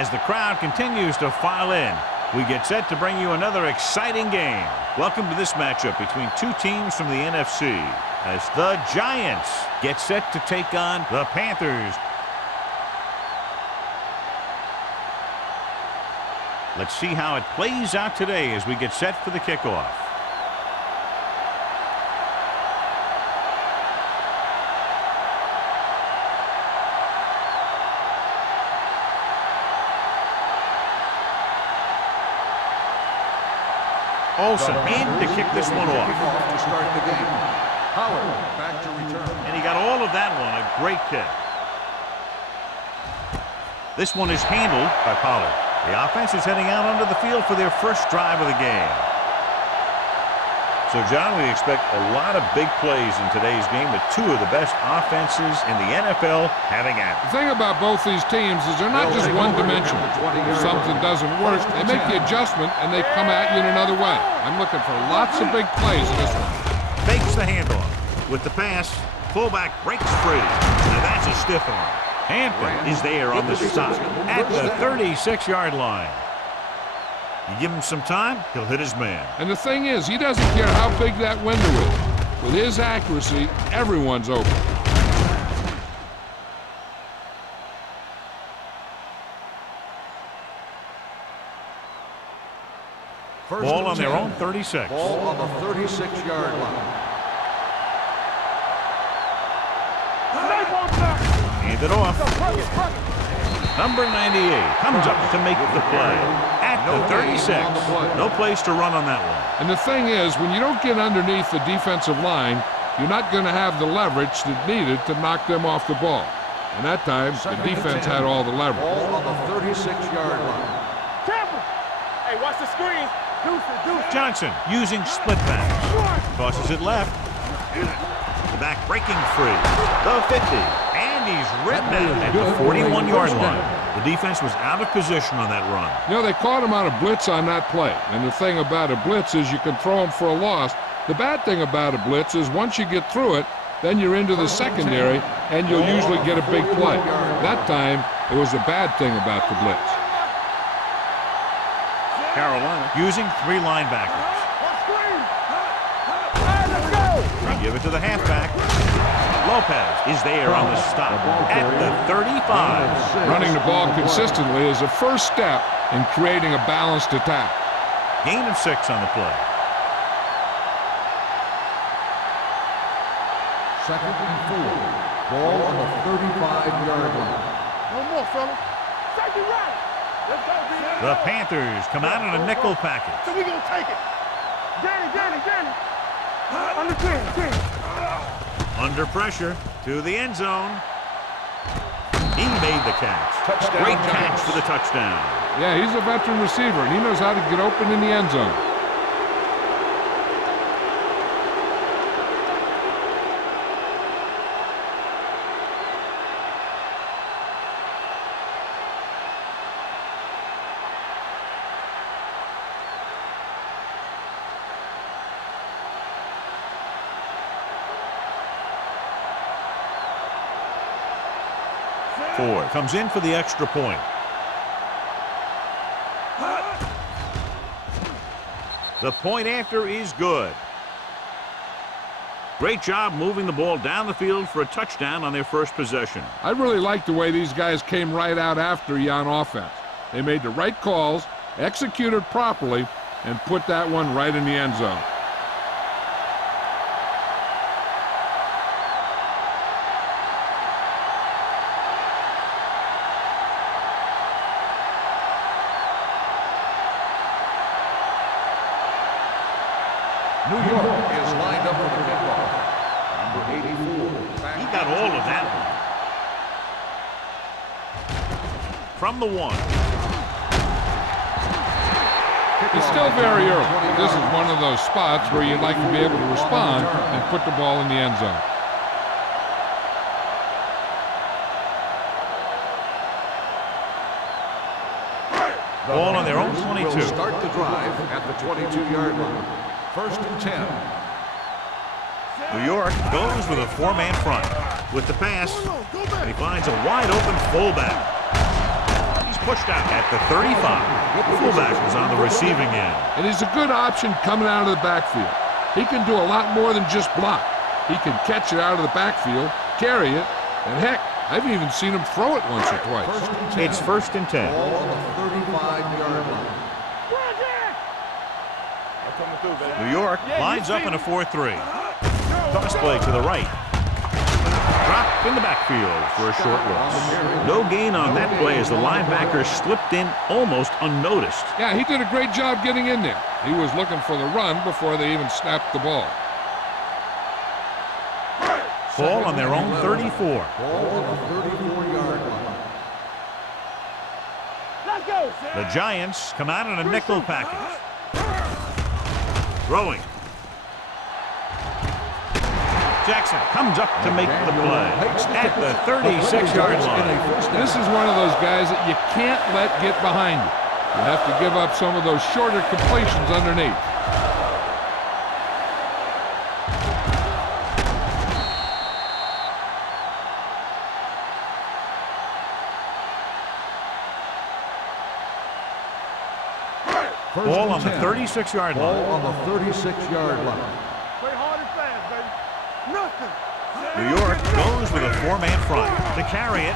as the crowd continues to file in. We get set to bring you another exciting game. Welcome to this matchup between two teams from the NFC as the Giants get set to take on the Panthers. Let's see how it plays out today as we get set for the kickoff. Olsen in to kick this one off. To start the game. Howard back to return. And he got all of that one. A great kick. This one is handled by Pollard. The offense is heading out onto the field for their first drive of the game. So, John, we expect a lot of big plays in today's game with two of the best offenses in the NFL having at it. The thing about both these teams is they're not just one-dimensional. If something doesn't work, they make the adjustment and they come at you in another way. I'm looking for lots of big plays in this one. Fakes the handoff. With the pass, fullback breaks free. Now that's a stiff arm. Hampton is there on the stop at the 36-yard line. You give him some time, he'll hit his man. And the thing is, he doesn't care how big that window is. With his accuracy, everyone's open. Ball on their own 36. Ball on the 36-yard line. Hand it off. Number 98 comes up to make the play at the 36. No place to run on that one. And the thing is, when you don't get underneath the defensive line, you're not going to have the leverage that's needed to knock them off the ball. And that time, the defense had all the leverage. Ball on the 36-yard line. Hey, watch the screen. Johnson using split backs. Tosses it left. The back breaking free. The 50. And he's written out at the 41-yard line. The defense was out of position on that run. You know, they caught him out of blitz on that play. And the thing about a blitz is you can throw him for a loss. The bad thing about a blitz is once you get through it, then you're into the secondary, and you'll usually get a big play. That time, it was the bad thing about the blitz. Carolina using three linebackers. They give it to the halfback. Lopez is there on the stop at the 35. Running the ball consistently is the first step in creating a balanced attack. Gain of 6 on the play. Second and 4. Ball on the 35-yard line. No more, fellas. Take it right. Let's go, B. The Panthers come out in a nickel package. So we gonna take it. Danny. Under 10. Under pressure to the end zone. He made the catch. Touchdown, Great Giants. catch for the touchdown. Yeah, he's a veteran receiver, and he knows how to get open in the end zone. Ford comes in for the extra point. The point after is good. Great job moving the ball down the field for a touchdown on their first possession. I really like the way these guys came right out after you on offense. They made the right calls, executed properly, and put that one right in the end zone. New York is lined up for the kickoff. Number 84. He got all of that one. From the 1. It's still very early. This is one of those spots where you'd like to be able to respond and put the ball in the end zone. Ball on their own 22. Will start the drive at the 22-yard line. First and 10. New York goes with a 4-man front. With the pass, he finds a wide-open fullback. He's pushed out at the 35. The fullback was on the receiving end. And he's a good option coming out of the backfield. He can do a lot more than just block. He can catch it out of the backfield, carry it, and heck, I've even seen him throw it once or twice. It's 1st and 10. Ball on the 35-yard line. New York lines up in a 4-3. Toss play to the right. Dropped in the backfield for a short loss. No gain on that play as the linebacker slipped in almost unnoticed. Yeah, he did a great job getting in there. He was looking for the run before they even snapped the ball. Ball on their own 34. Ball on the 34-yard line. Let's go. The Giants come out in a nickel package. Throwing. Jackson comes up to make the play at the 36-yard line. This is one of those guys that you can't let get behind you. You have to give up some of those shorter completions underneath. Ball on the 36-yard line. Ball on the 36-yard line. Play hard and fast, baby. Nothing. New York goes with a 4-man front to carry it.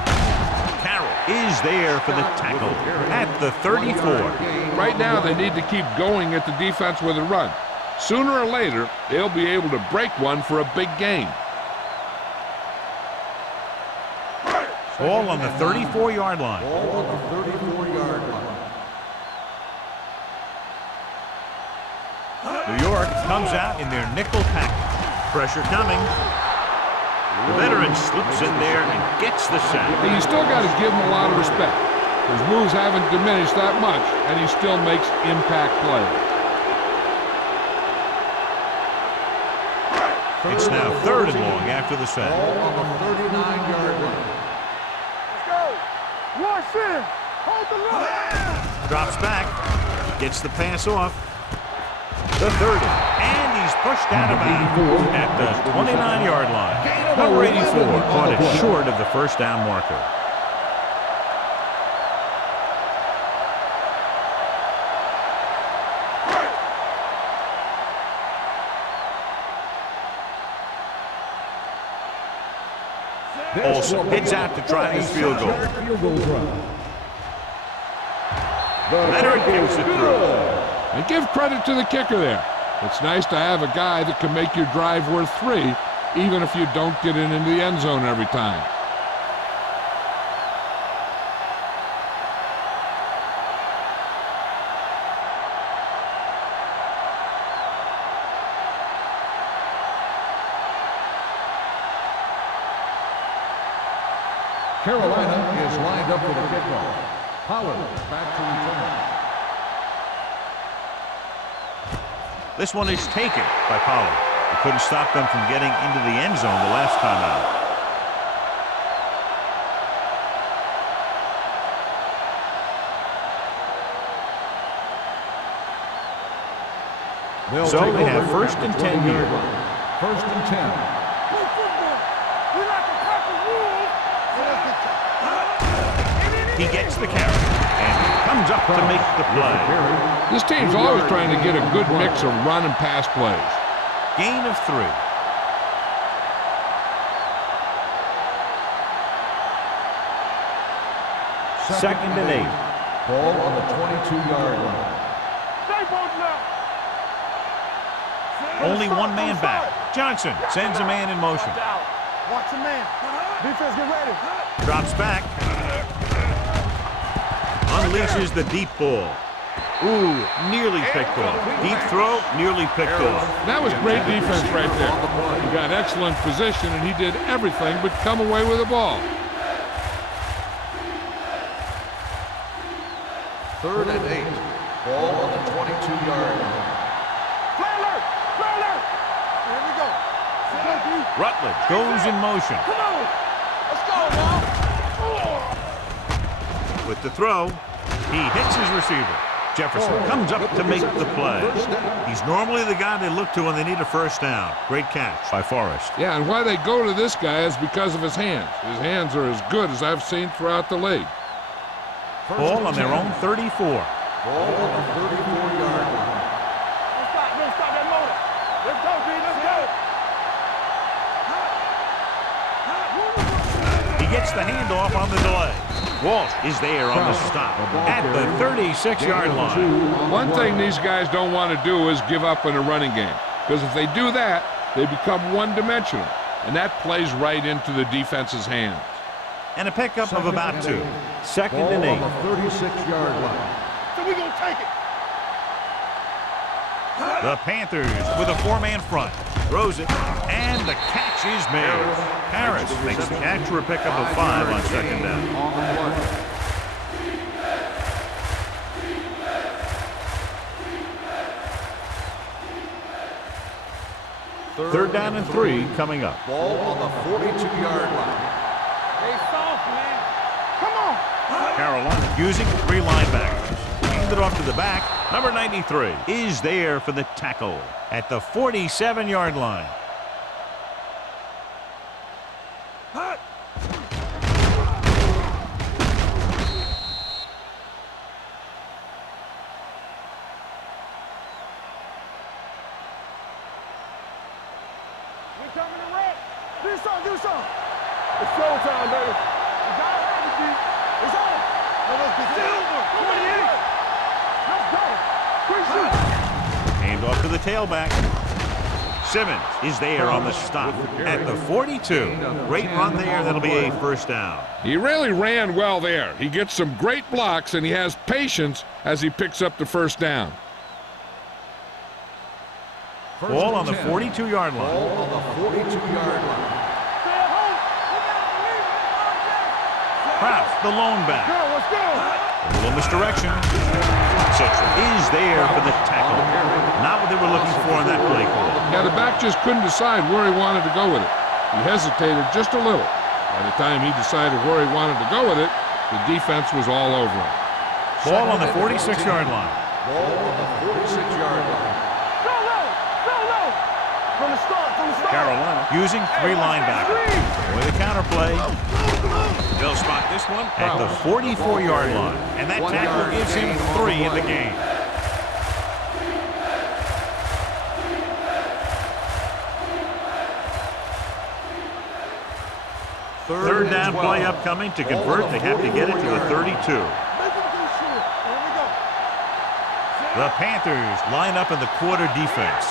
Carroll is there for the tackle at the 34. Right now, they need to keep going at the defense with a run. Sooner or later, they'll be able to break one for a big gain. Ball on the 34-yard line. Ball on the 34-yard line. New York comes out in their nickel package. Pressure coming. The veteran slips in there and gets the sack. And you still got to give him a lot of respect. His moves haven't diminished that much, and he still makes impact plays. It's now 3rd and long after the sack. Ball on the 39-yard line. Let's go. Rush in. Hold the line. Drops back. Gets the pass off. The 30. And he's pushed out of bounds at the 29-yard line. Number 84 caught it short of the first down marker. Olsen hits out to try his field goal. Leonard gives it through. And give credit to the kicker there. It's nice to have a guy that can make your drive worth 3, even if you don't get it into the end zone every time. Carolina is lined up for the kickoff. Pollard back to return. This one is taken by Pollard. He couldn't stop them from getting into the end zone the last time out. So they have 1st and 10 here. 1st and 10. Play football. We like to proper rules. He gets the carry and comes up to make the play. This team's always trying to get a good mix of run and pass plays. Gain of 3. Second and 8. Ball on the 22-yard line. Stay both now. Only one man back. Johnson sends a man in motion. Watch the man. Defense, get ready. Drops back. Unleashes the deep ball. Ooh, nearly picked off. Deep throw, nearly picked off. That was great defense right there. He got excellent position, and he did everything but come away with the ball. 3rd and 8. Ball on the 22-yard line. Play alert. Play alert. Here we go. Let's go, D. Rutledge goes in motion. Come on. Let's go now. With the throw, he hits his receiver. Jefferson comes up to make the play. He's normally the guy they look to when they need a first down. Great catch by Forrest. Yeah, and why they go to this guy is because of his hands. His hands are as good as I've seen throughout the league. Ball on their own 34. Ball on the 34-yard line. Let's stop that motor. Let's go, B. Let's go. He gets the handoff on the delay. Walsh is there on the stop at the 36-yard line. One thing these guys don't want to do is give up in a running game, because if they do that, they become one-dimensional, and that plays right into the defense's hands. And a pickup of about 2. Second Ball and 8. on the 36-yard line. So we're going to take it. The Panthers with a 4-man front. Throws it, and the catch is made. Harris makes the catch for a pickup of 5 on second down. On the play. Third down and 3 coming up. Ball on the 42-yard line. Hey, soft, man. Come on. Carolina using 3 linebackers. Hand it off to the back. Number 93 is there for the tackle at the 47-yard line. We're coming to wreck. Do something. It's showtime, baby. You got it, baby. It's on. Let's get Silver. 28. Let's go. Quick shoot. Hand off to the tailback. Simmons is there on the stop at the 42. Great run there. That'll be a first down. He really ran well there. He gets some great blocks, and he has patience as he picks up the first down. Ball on the 42-yard Ball line. on the 42-yard line. Stay at home. Kraft, the lone back. Let's go. A little misdirection. Central is there for the tackle. Not what they were looking for in that play call. Yeah, the back just couldn't decide where he wanted to go with it. He hesitated just a little. By the time he decided where he wanted to go with it, the defense was all over him. Ball on the 46-yard line. Ball on the 46-yard line. Go low. From the start. Carolina using 3 linebackers. With a counter play. They'll spot this one at the 44-yard line. And that tackle gives him 3 in the game. Third down play upcoming. To convert, they have to get it to the 32. The Panthers line up in the quarter defense.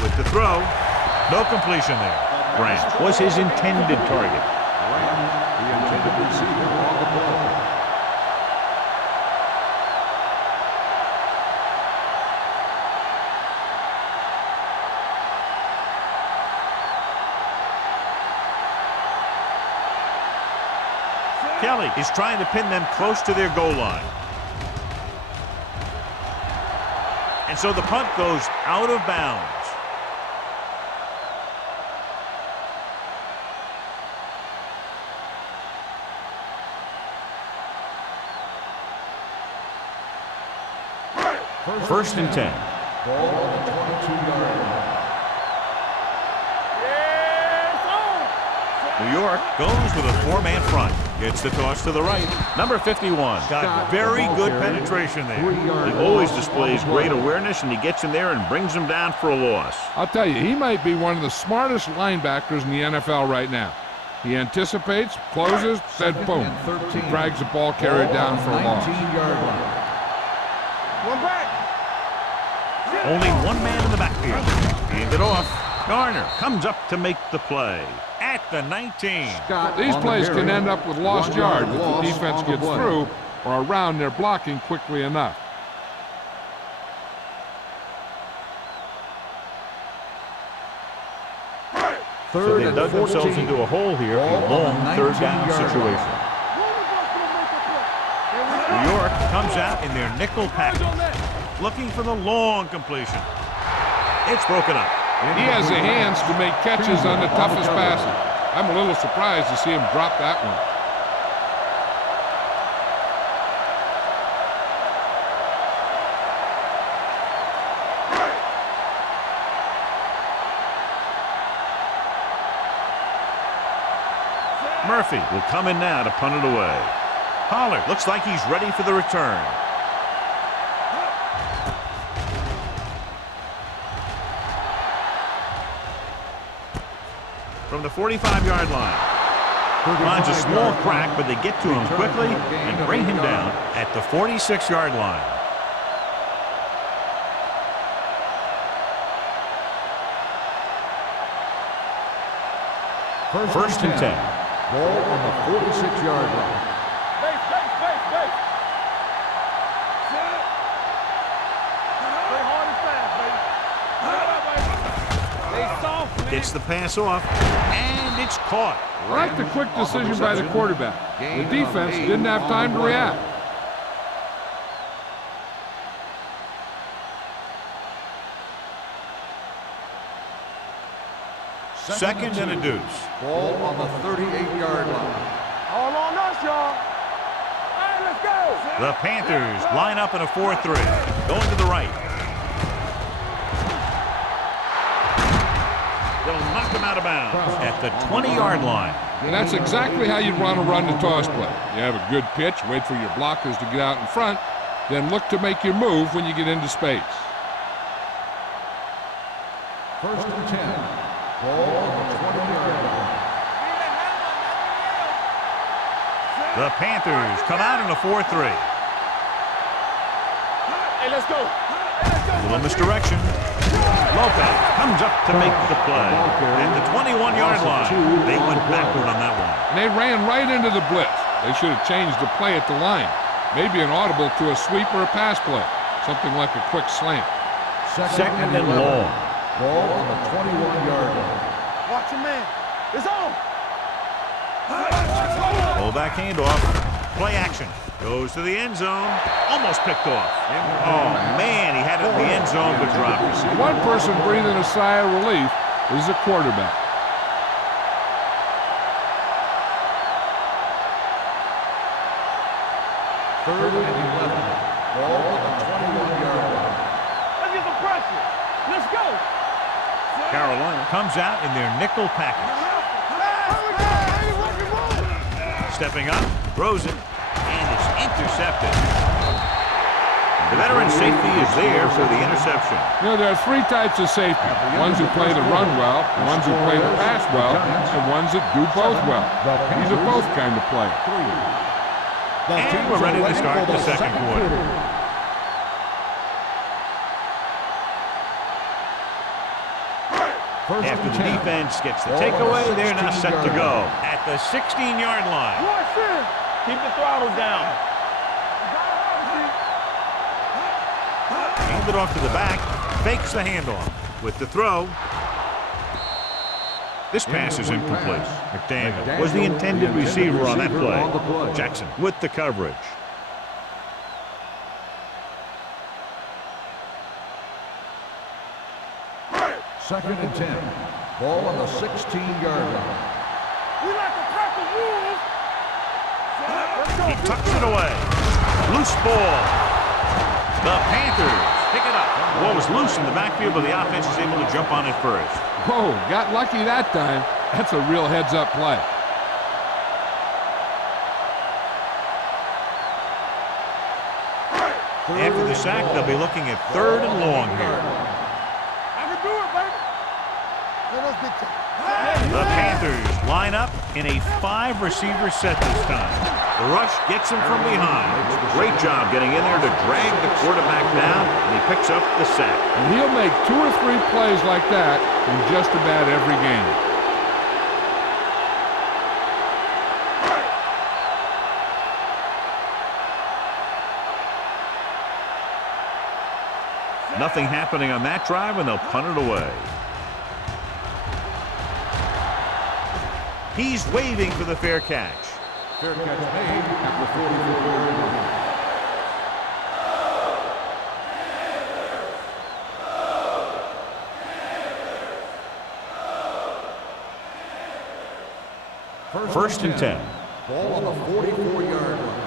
With the throw, no completion there. Grant was his intended target. The intended receiver on the play. Kelly is trying to pin them close to their goal line. And so the punt goes out of bounds. First and 10. Ball on the 22-yard line. New York goes with a 4-man front. Gets the toss to the right. Number 51. Got very good penetration there. He always displays great awareness, and he gets in there and brings them down for a loss. I'll tell you, he might be one of the smartest linebackers in the NFL right now. He anticipates, closes, then boom. He drags the ball carrier down for a loss. 19-yard line. One back. Only one man in the backfield. Hand it off. Garner comes up to make the play at the 19. These plays can end up with lost yards if the defense gets through or around their blocking quickly enough. So they dug themselves into a hole here in a long third down situation. New York comes out in their nickel package, looking for the long completion. It's broken up. He has the hands to make catches on the toughest passes. I'm a little surprised to see him drop that one. Murphy will come in now to punt it away. Pollard looks like he's ready for the return. From the 45-yard line. Finds a small crack, but they get to him quickly and bring him down at the 46-yard line. First and 10. Ball on the 46-yard line. Base. Stay hard and fast, baby. Stay soft, man. Gets the pass off, and it's caught. I like the quick decision by the quarterback. The defense didn't have time to react. Second and a deuce. Ball on the 38-yard line. All on us, y'all. All right, let's go. The Panthers line up in a 4-3. Going to the right. They'll knock him out of bounds at the 20-yard line. And that's exactly how you'd want to run the toss play. You have a good pitch, wait for your blockers to get out in front, then look to make your move when you get into space. First and 10. Ball on the 20-yard line. The Panthers come out in a 4-3. Hey, let's go. A little misdirection. Lopez comes up to make the play. At the 21-yard line, they went backward on that one. And they ran right into the blitz. They should have changed the play at the line. Maybe an audible to a sweep or a pass play. Something like a quick slant. Second and long. Ball on the 21-yard line. Watch your man. It's on. Fullback handoff. Play action. Goes to the end zone. Almost picked off. Oh, man, he had it in the end zone, but dropped it. One person breathing a sigh of relief is the quarterback. Third and 11. Ball on the 21-yard line. Let's get some pressure. Let's go. Carolina comes out in their nickel package. Stepping up, throws it, and it's intercepted. The veteran safety is there for the interception. You know, there are three types of safety. Ones who play the run well, ones who play the pass well, and ones that do both well. These are both kind of players. And we're ready to start the second quarter. After the defense gets the takeaway, they're now set to go at the 16-yard line. Watch this. Keep the throttle down. Hand it off to the back, fakes the handoff. With the throw, this pass is incomplete. McDaniel was the intended receiver on that play. Jackson with the coverage. Second and 10. Ball on the 16-yard line. We like to crack the rules. He tucks it away. Loose ball. The Panthers pick it up. The ball was loose in the backfield, but the offense is able to jump on it first. Whoa, got lucky that time. That's a real heads-up play. After the sack, they'll be looking at third and long here. I can do it, baby. The Panthers line up in a 5-receiver set this time. The rush gets him from behind. Great job getting in there to drag the quarterback down, and he picks up the sack. And he'll make 2 or 3 plays like that in just about every game. Nothing happening on that drive, and they'll punt it away. He's waving for the fair catch. Fair catch made at the 44-yard line. First and 10. Ball on the 44-yard line.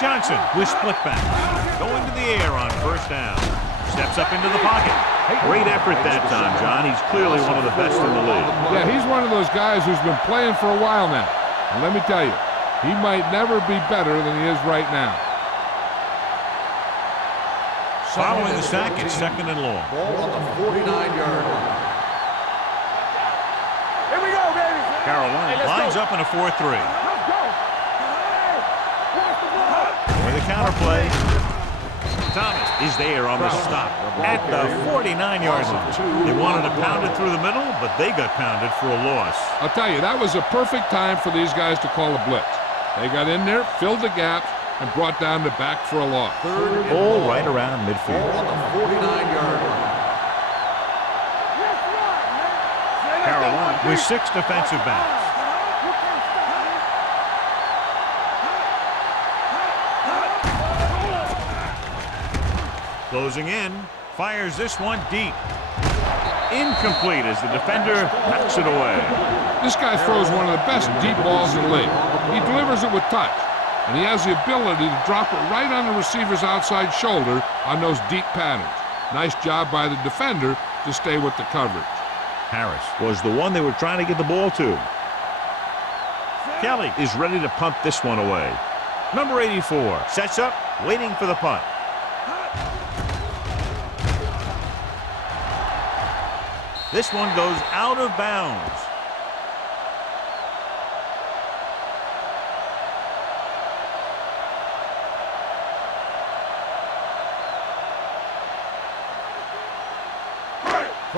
Johnson with split back. Going to the air on first down. Steps up into the pocket. Great effort that time, John. He's clearly one of the best in the league. Yeah, he's one of those guys who's been playing for a while now. And let me tell you, he might never be better than he is right now. Following the sack, it's second and long. Ball on the 49-yard line. Here we go, baby. Carolina lines up in a 4-3. Let's go. Hey, watch the ball. For the counter play, Thomas is there on the stop at the 49-yard line. They wanted to pound it through the middle, but they got pounded for a loss. I'll tell you, that was a perfect time for these guys to call a blitz. They got in there, filled the gaps, and brought down the back for a loss. All right around midfield. Ball on the 49-yard line. Carolina with 6 defensive backs. Closing in, fires this one deep. Incomplete as the defender knocks it away. This guy throws one of the best deep balls in the league. He delivers it with touch, and he has the ability to drop it right on the receiver's outside shoulder on those deep patterns. Nice job by the defender to stay with the coverage. Harris was the one they were trying to get the ball to. Kelly is ready to punt this one away. Number 84 sets up, waiting for the punt. This one goes out of bounds.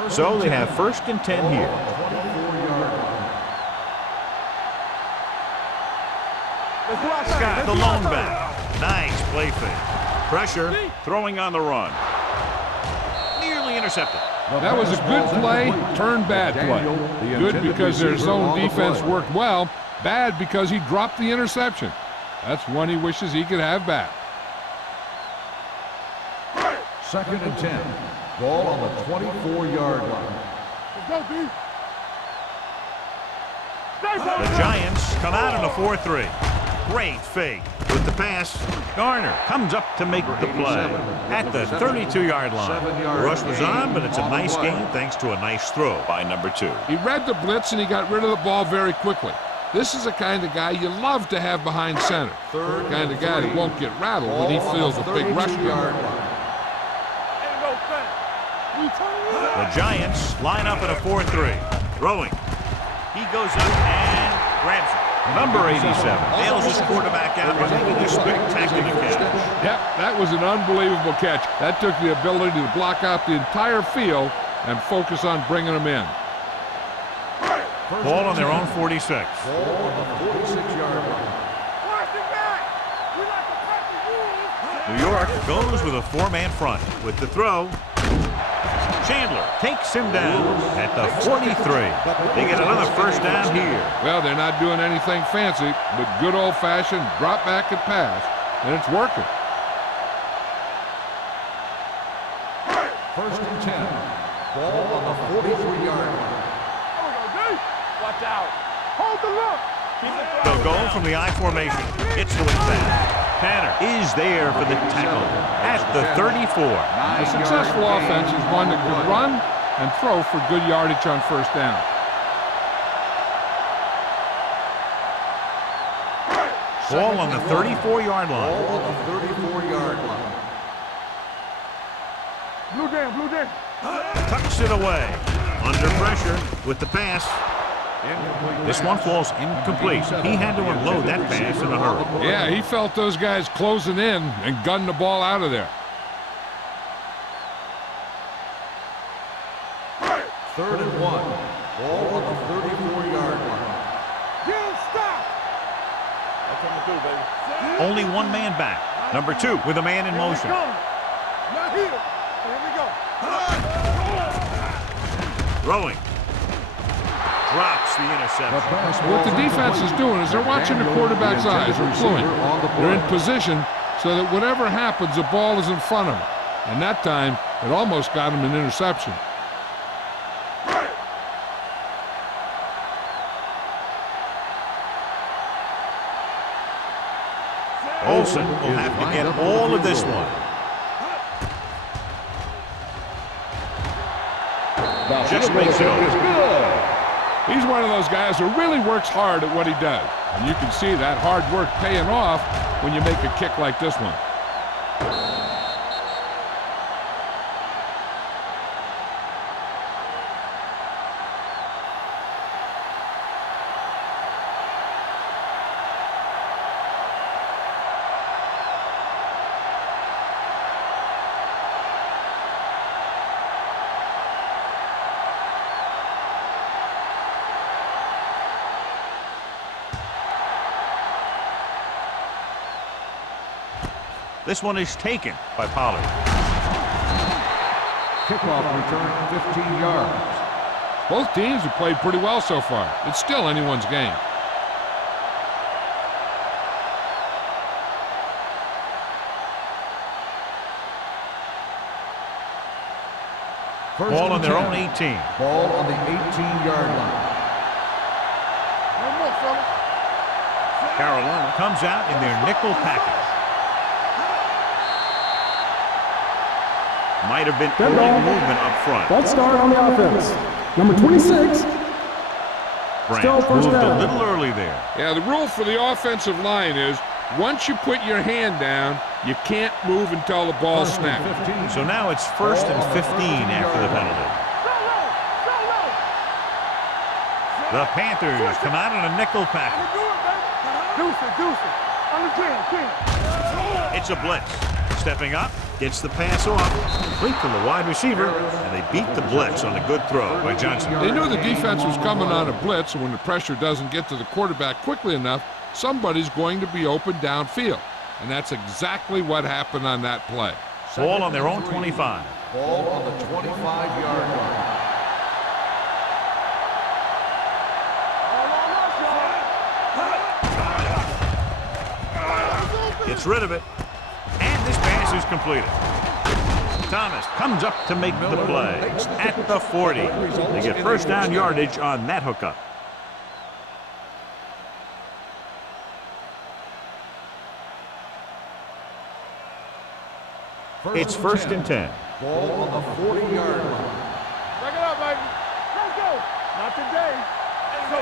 So they have 1st and 10 here. Scott, the lone back. Nice play fake. Pressure, throwing on the run. Nearly intercepted. That was a good play, turned bad play. Good because their zone defense worked well. Bad because he dropped the interception. That's one he wishes he could have back. 2nd and 10. Ball on the 24-yard line. Let's go, B. The Giants come out in a 4-3. Great fake with the pass. Garner comes up to make the play at the 32-yard line. The rush was on, but it's a nice gain thanks to a nice throw by number 2. He read the blitz and he got rid of the ball very quickly. This is the kind of guy you love to have behind center. The kind of guy that won't get rattled when he feels a big rush coming. The Giants line up in a 4-3. Throwing. He goes up and grabs it. Number 87 nails his quarterback out by making a spectacular catch. Yep, that was an unbelievable catch. That took the ability to block out the entire field and focus on bringing them in. Ball on their own 46. Ball on the 46-yard line. New York goes with a 4-man front with the throw. Chandler takes him down at the 43. They get another 1st down here. Well, they're not doing anything fancy, but good old-fashioned drop back and pass, and it's working. 1st and 10. Ball on the 43-yard line. Watch out. Hold the look. They'll go from the I formation. It's to attack. Tanner is there for the tackle at the 34. A successful offense is one that could run and throw for good yardage on 1st down. Ball on the 34-yard line. Ball on the 34-yard line. Blue jam. Tucks it away. Under pressure with the pass. This one falls incomplete. He had to unload that pass in a hurry. Yeah, he felt those guys closing in and gunned the ball out of there. 3rd and 1. Ball on the 34-yard line. Stop. Only one man back. Number 2 with a man in motion. Not here. Here we go. Throwing. Drops the interception. What the defense is doing is they're watching the quarterback's eyes. They're fluent. They're in position so that whatever happens, the ball is in front of them. And that time, it almost got him an interception. Olsen will have to get all of this one. just makes it over. Good. He's one of those guys who really works hard at what he does. And you can see that hard work paying off when you make a kick like this one. This one is taken by Pollard. Kickoff return, 15 yards. Both teams have played pretty well so far. It's still anyone's game. Ball on their own 18. Ball on the 18-yard line. Carolina comes out in their nickel package. Might have been early movement up front. Let's start on the offense. Number 26. Branch moved a little early there. Yeah, the rule for the offensive line is once you put your hand down, you can't move until the ball snaps. So now it's 1st and 15 after the penalty. The Panthers come out in a nickel package. It's a blitz. Stepping up, gets the pass off, complete to the wide receiver, and they beat the blitz on a good throw by Johnson. They knew the defense was coming on a blitz, and when the pressure doesn't get to the quarterback quickly enough, somebody's going to be open downfield. And that's exactly what happened on that play. Ball on their own 25. Ball on the 25-yard line. Gets rid of it. And this pass is completed. Thomas comes up to make the play at the 40. They get first down yardage on that hookup. It's 1st and 10. Ball on the 40-yard line. Back it up, baby. Let's go. Not today.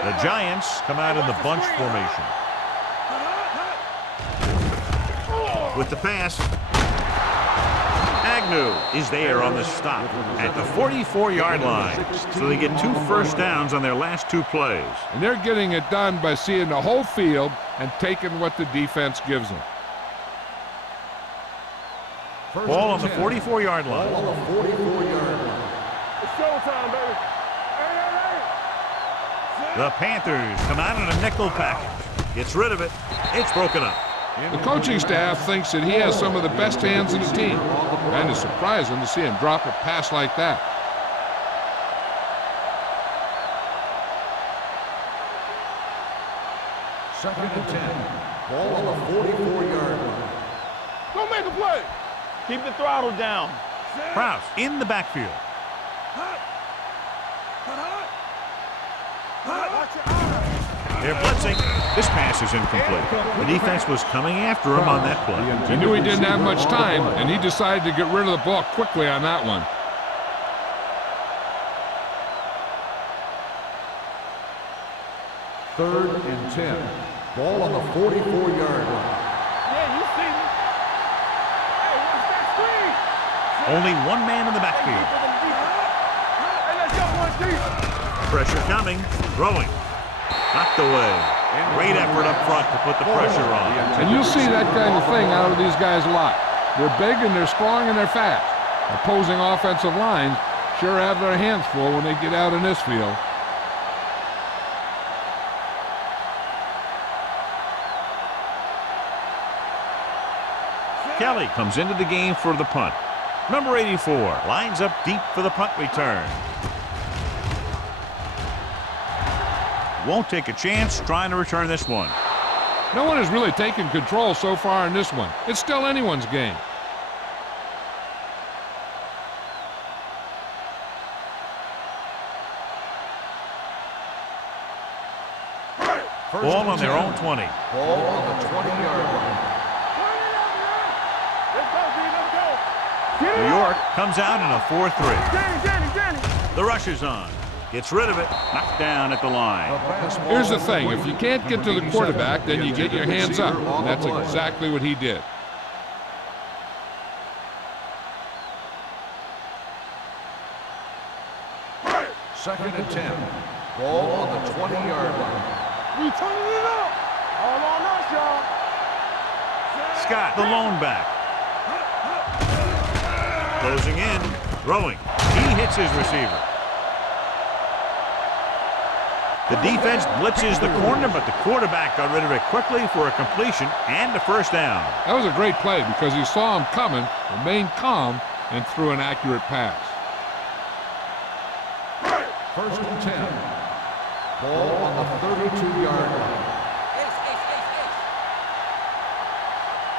The Giants come out in the bunch formation. With the pass, Agnew is there on the stop at the 44-yard line. So they get 2 first downs on their last 2 plays. And they're getting it done by seeing the whole field and taking what the defense gives them. Ball on the 44-yard line. Ball on the 44-yard line. It's showtime, baby. Hey. The Panthers come out in a nickel package. Gets rid of it. It's broken up. The coaching staff thinks that he has some of the best hands in the team. Kind of surprising to see him drop a pass like that. Second and 10. Ball on the 44-yard line. Go make a play. Keep the throttle down. Krause in the backfield. They're blitzing. This pass is incomplete. The defense was coming after him on that play. He knew he didn't have much time, and he decided to get rid of the ball quickly on that one. Third and 10. Ball on the 44-yard line. Yeah, you see me. Hey, watch that screen. Only one man in the backfield. Hey, let's go, 1 deep. Pressure coming. Throwing. Knocked away. Great effort up front to put the pressure on. And you'll see that kind of thing out of these guys a lot. They're big and they're strong and they're fast. Opposing offensive lines sure have their hands full when they get out in this field. Kelly comes into the game for the punt. Number 84 lines up deep for the punt return. Won't take a chance trying to return this one. No one has really taken control so far in this one. It's still anyone's game. Ball on their own 20. Ball on the 20-yard line. New York comes out in a 4-3. Danny. The rush is on. Gets rid of it. Knocked down at the line. Here's the thing. If you can't get to the quarterback, then you get your hands up. And that's exactly what he did. Second and 10. Ball on the 20-yard line. We turning it up. All on us, y'all. Scott, the lone back. Closing in. Throwing. He hits his receiver. The defense blitzes the corner, but the quarterback got rid of it quickly for a completion and a first down. That was a great play because he saw him coming, remained calm, and threw an accurate pass. First and 10. Ball on the 32-yard line.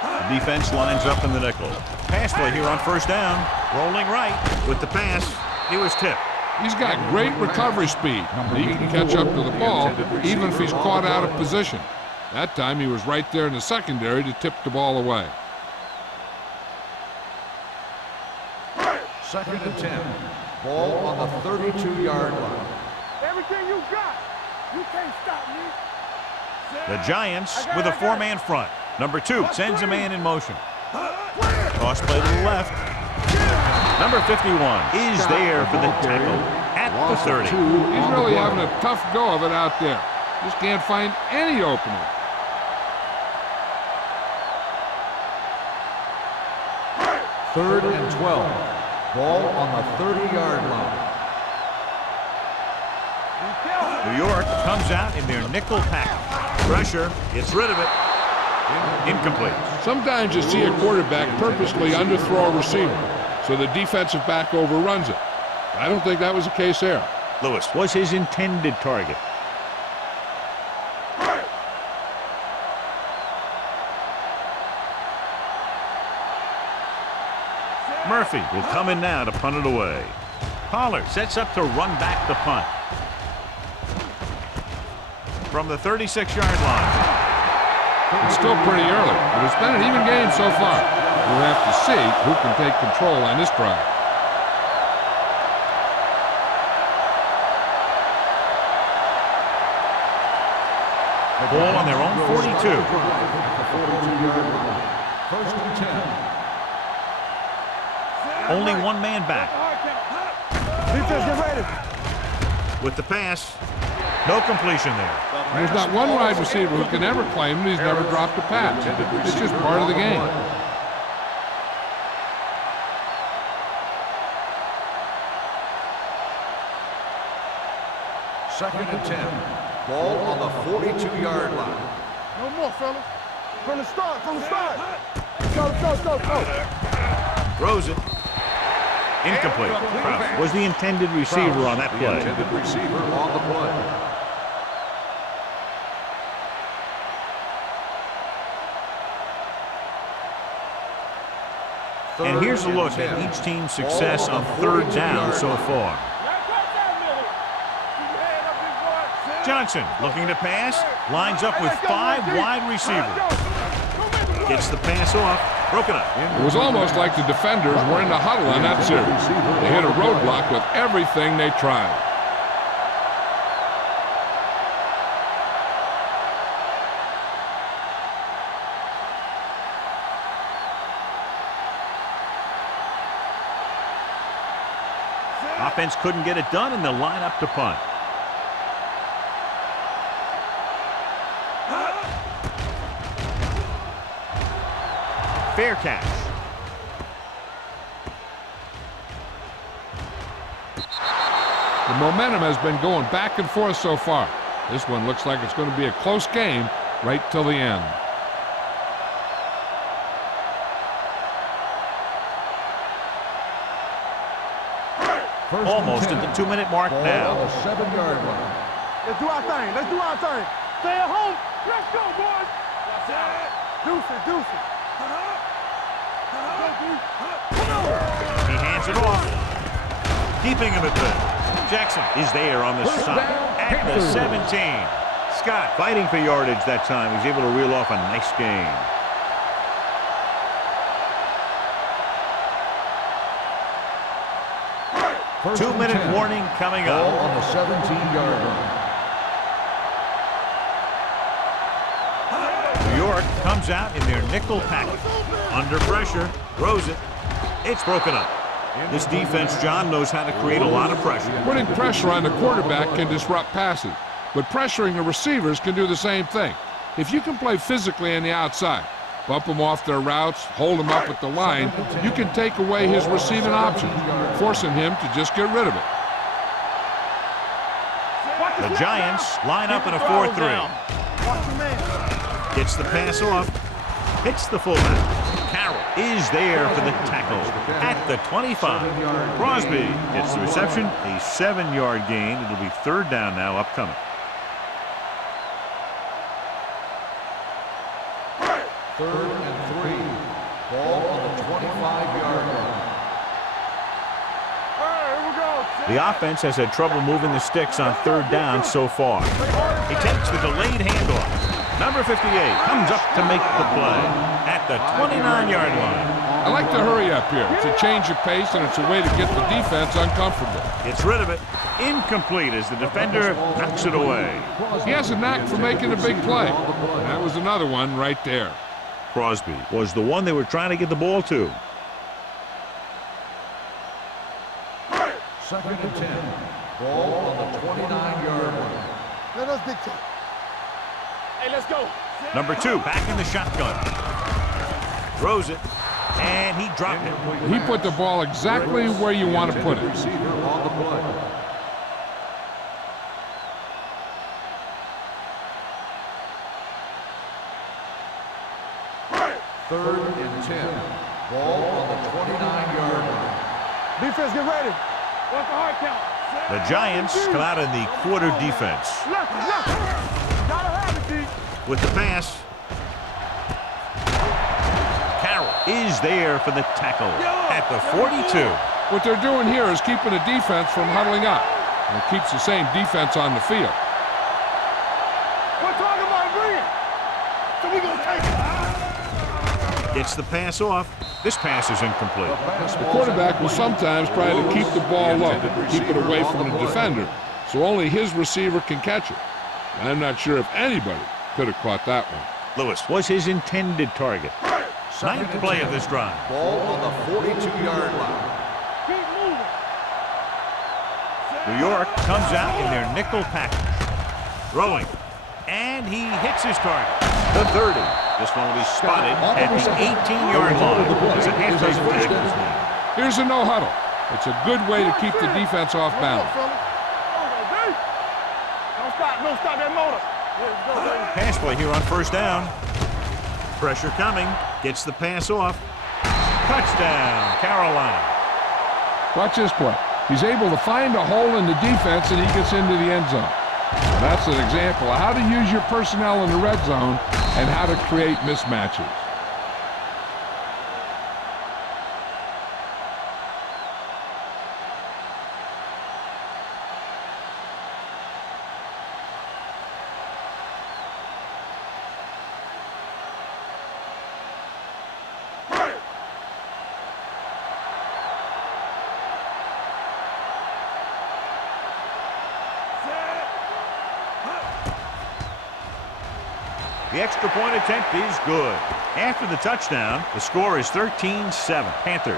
The defense lines up in the nickel. Pass play here on first down. Rolling right with the pass. He was tipped. He's got great recovery speed. He can catch up to the ball even if he's caught out of position. That time he was right there in the secondary to tip the ball away. Second and 10. Ball on the 32-yard line. Everything you got. You can't stop me. The Giants with a four-man front. Number 2 sends a man in motion. Cross play to the left. Number 51 is there for the tackle at the 30. He's really having a tough go of it out there. Just can't find any opening. Third and 12. Ball on the 30-yard line. New York comes out in their nickel pack. Pressure, gets rid of it. Incomplete. Sometimes you see a quarterback purposely underthrow a receiver, so the defensive back overruns it. I don't think that was the case there. Lewis was his intended target. Murphy will come in now to punt it away. Pollard sets up to run back the punt. From the 36-yard line. It's still pretty early, but it's been an even game so far. We'll have to see who can take control on this drive. The ball on their own 42. First and 10. Only one man back. Defense, get ready. With the pass, no completion there. There's not one wide receiver who can ever claim that he's never dropped a pass. It's just part of the game. Second and 10. Ball on the 42-yard line. No more, fellas. From the start. Go. Throws it. Incomplete. Kraft was the intended receiver on that play. The intended receiver on the play. And here's a look at each team's success on third down so far. Johnson looking to pass, lines up with 5 wide receivers. Gets the pass off, broken up. It was almost like the defenders were in the huddle on that series. They hit a roadblock with everything they tried. Offense couldn't get it done, and they'll line up to punt. Fair catch. The momentum has been going back and forth so far. This one looks like it's going to be a close game right till the end. Almost at the 2-minute mark now. On the 7-yard line. Let's do our thing. Stay at home. Let's go, boys. Deuce it. He hands it off. Keeping him at bay. Jackson is there on the stop at the 17. Scott fighting for yardage that time. He's able to reel off a nice gain. First and 2-minute 10. warning coming Ball up. on the 17-yard line. New York comes out in their nickel package. Under pressure, throws it. It's broken up. This defense, John, knows how to create a lot of pressure. Putting pressure on the quarterback can disrupt passes, but pressuring the receivers can do the same thing. If you can play physically on the outside, bump them off their routes, hold them up at the line, you can take away his receiving options, forcing him to just get rid of it. The Giants line up in a 4-3. Gets the pass off, hits the fullback. Carroll is there for the tackle at the 25. Crosby gets the reception, a 7-yard gain. It'll be 3rd down now upcoming. Third and 3. Ball on the 25-yard line. The offense has had trouble moving the sticks on 3rd down so far. He takes the delayed handoff. Number 58 comes up to make the play at the 29-yard line. I like to hurry up here. It's a change of pace, and it's a way to get the defense uncomfortable. Gets rid of it. Incomplete as the defender knocks it away. He has a knack for making a big play. That was another one right there. Crosby was the one they were trying to get the ball to. Second and 10. Ball on the 29-yard line. Let us dictate. Hey, let's go. Number 2 back in the shotgun. Throws it, and he dropped it. He put the ball exactly where you want to put it. Receiver on the play. Third and 10. Ball on the 29-yard line. Defense, get ready. What's the hard count? The Giants come out in the quarter defense. Left. Gotta have it, D. With the pass, Carroll is there for the tackle at the 42. What they're doing here is keeping the defense from huddling up. And it keeps the same defense on the field. We're talking about agreeing. So we gonna take it. Gets the pass off. This pass is incomplete. The quarterback will sometimes try to keep the ball low, keep it away from the defender, so only his receiver can catch it. I'm not sure if anybody could have caught that one. Lewis was his intended target. Ninth play of this drive. Ball on the 42-yard line. Keep moving. New York comes out in their nickel package. Throwing. And he hits his target. The 30. This one will be spotted at the 18-yard line. As a halfway flag is made. Here's a no huddle. It's a good way to keep the defense off balance. Don't stop that motor. Pass play here on 1st down. Pressure coming. Gets the pass off. Touchdown, Carolina. Watch this play. He's able to find a hole in the defense, and he gets into the end zone. Now, that's an example of how to use your personnel in the red zone and how to create mismatches. The extra point attempt is good. After the touchdown, the score is 13-7. Panthers.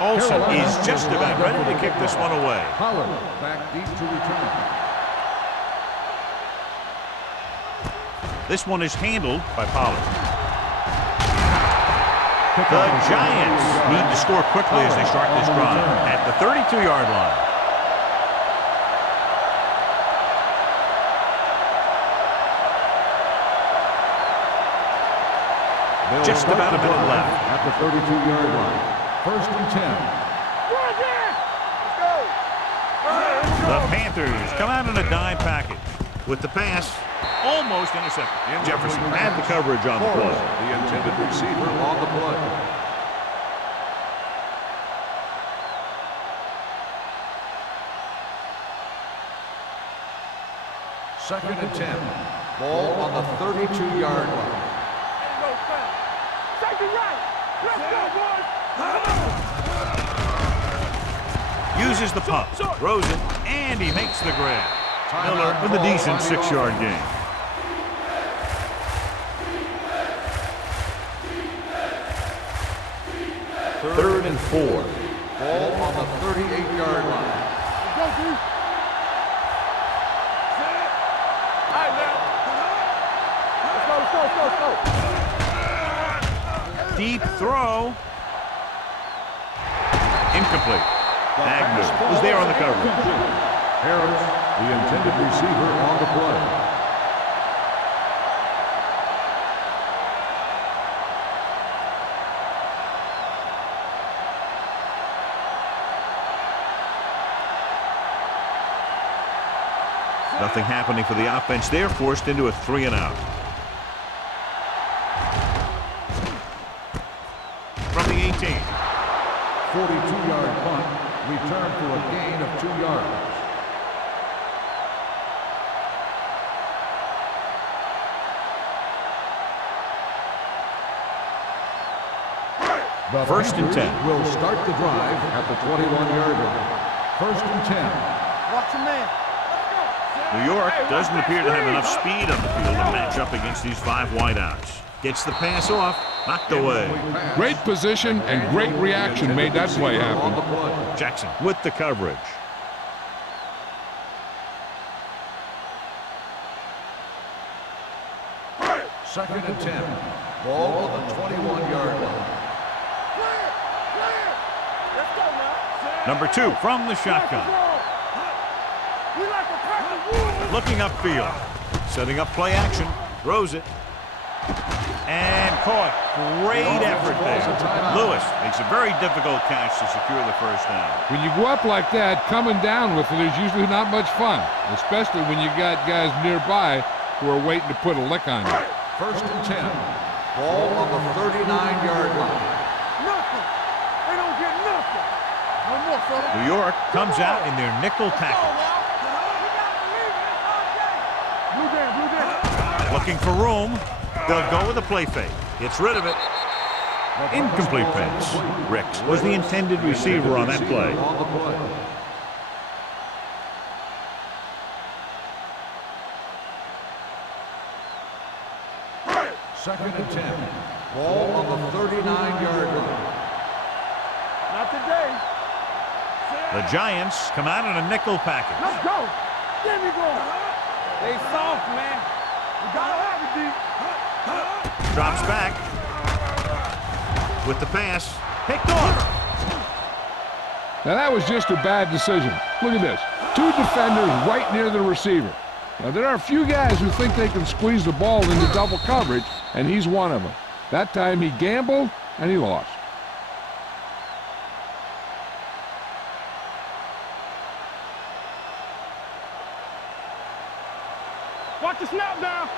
Olsen is just about ready to kick this one away. Pollard back deep to return. This one is handled by Pollard. The Giants need to score quickly as they start this drive at the 32-yard line. Just about a minute left. At the 32-yard line. 1st and 10. The Panthers come out in a dime package. With the pass, almost intercepted. Jefferson had the coverage on the play. The intended receiver on the play. Second and 10. Ball on the 32-yard line. Take it right. Let's go, boys. Uses the pump, throws it, and he makes the grab. Miller with a decent 6-yard gain. Third and 4. Ball on the 38-yard line. Go, D. All right, now. Let's go. Deep throw. Incomplete. Agnew was there on the coverage. Harris, the intended receiver on the play. Nothing happening for the offense. They're forced into a 3-and-out. From the 18. 42-yard punt, return for a gain of 2 yards. The First and Panthers 10. will start the drive at the 21-yard line. First and 10. Watch your man. New York doesn't appear to have enough speed on the field to match up against these 5 wideouts. Gets the pass off, knocked away. Great position and great reaction made that play happen. Jackson with the coverage. Second and 10. Ball on the 21-yard line. Let's go now. Number 2 from the shotgun. We like a pack of wolves. Looking upfield. Setting up play action. Throws it. And caught. Great effort there. Lewis makes a very difficult catch to secure the first down. When you go up like that, coming down with it is usually not much fun, especially when you got guys nearby who are waiting to put a lick on you. First and 10. Ball on the 39-yard line. Nothing. They don't get nothing. No more, fella. New York comes out in their nickel tackle. Blue down. Looking for room. They'll go with a play fake. Gets rid of it. Incomplete pass. Ricks was the intended receiver on that play. On the play. Second and 10. Ball on the 39-yard line. Not today. The Giants come out in a nickel package. Let's go. Get me going. They soft, man. We gotta have it, D. Drops back. With the pass. Picked off. Now that was just a bad decision. Look at this. 2 defenders right near the receiver. Now there are a few guys who think they can squeeze the ball into double coverage, and he's one of them. That time he gambled, and he lost. Watch the snap down.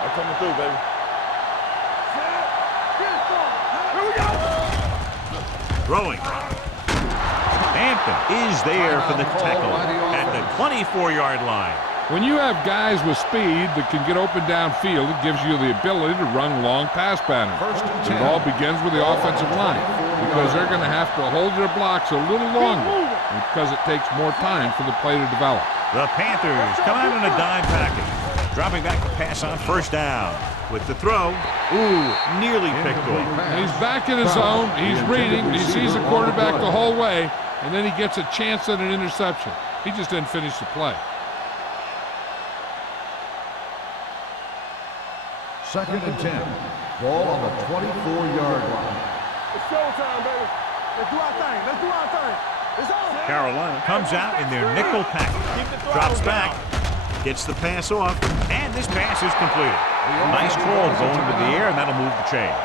I'm coming through, baby. Here we go. Throwing. Hampton is there for the tackle at the 24-yard line. When you have guys with speed that can get open downfield, it gives you the ability to run long pass patterns. First and It 10. all begins with the offensive line because they're going to have to hold their blocks a little longer because it takes more time for the play to develop. The Panthers come out in a dime package. Dropping back to pass on first down. With the throw. Ooh, nearly picked off. And he's back in his zone. He's reading. He sees the quarterback the whole way, and then he gets a chance at an interception. He just didn't finish the play. Second and 10. Ball on the 24-yard line. It's showtime, baby. Let's do our thing. Let's do our thing. It's on. Carolina comes out in their nickel package. Drops back. Gets the pass off. And this pass is completed. Nice call going into the air, and that'll move the chains.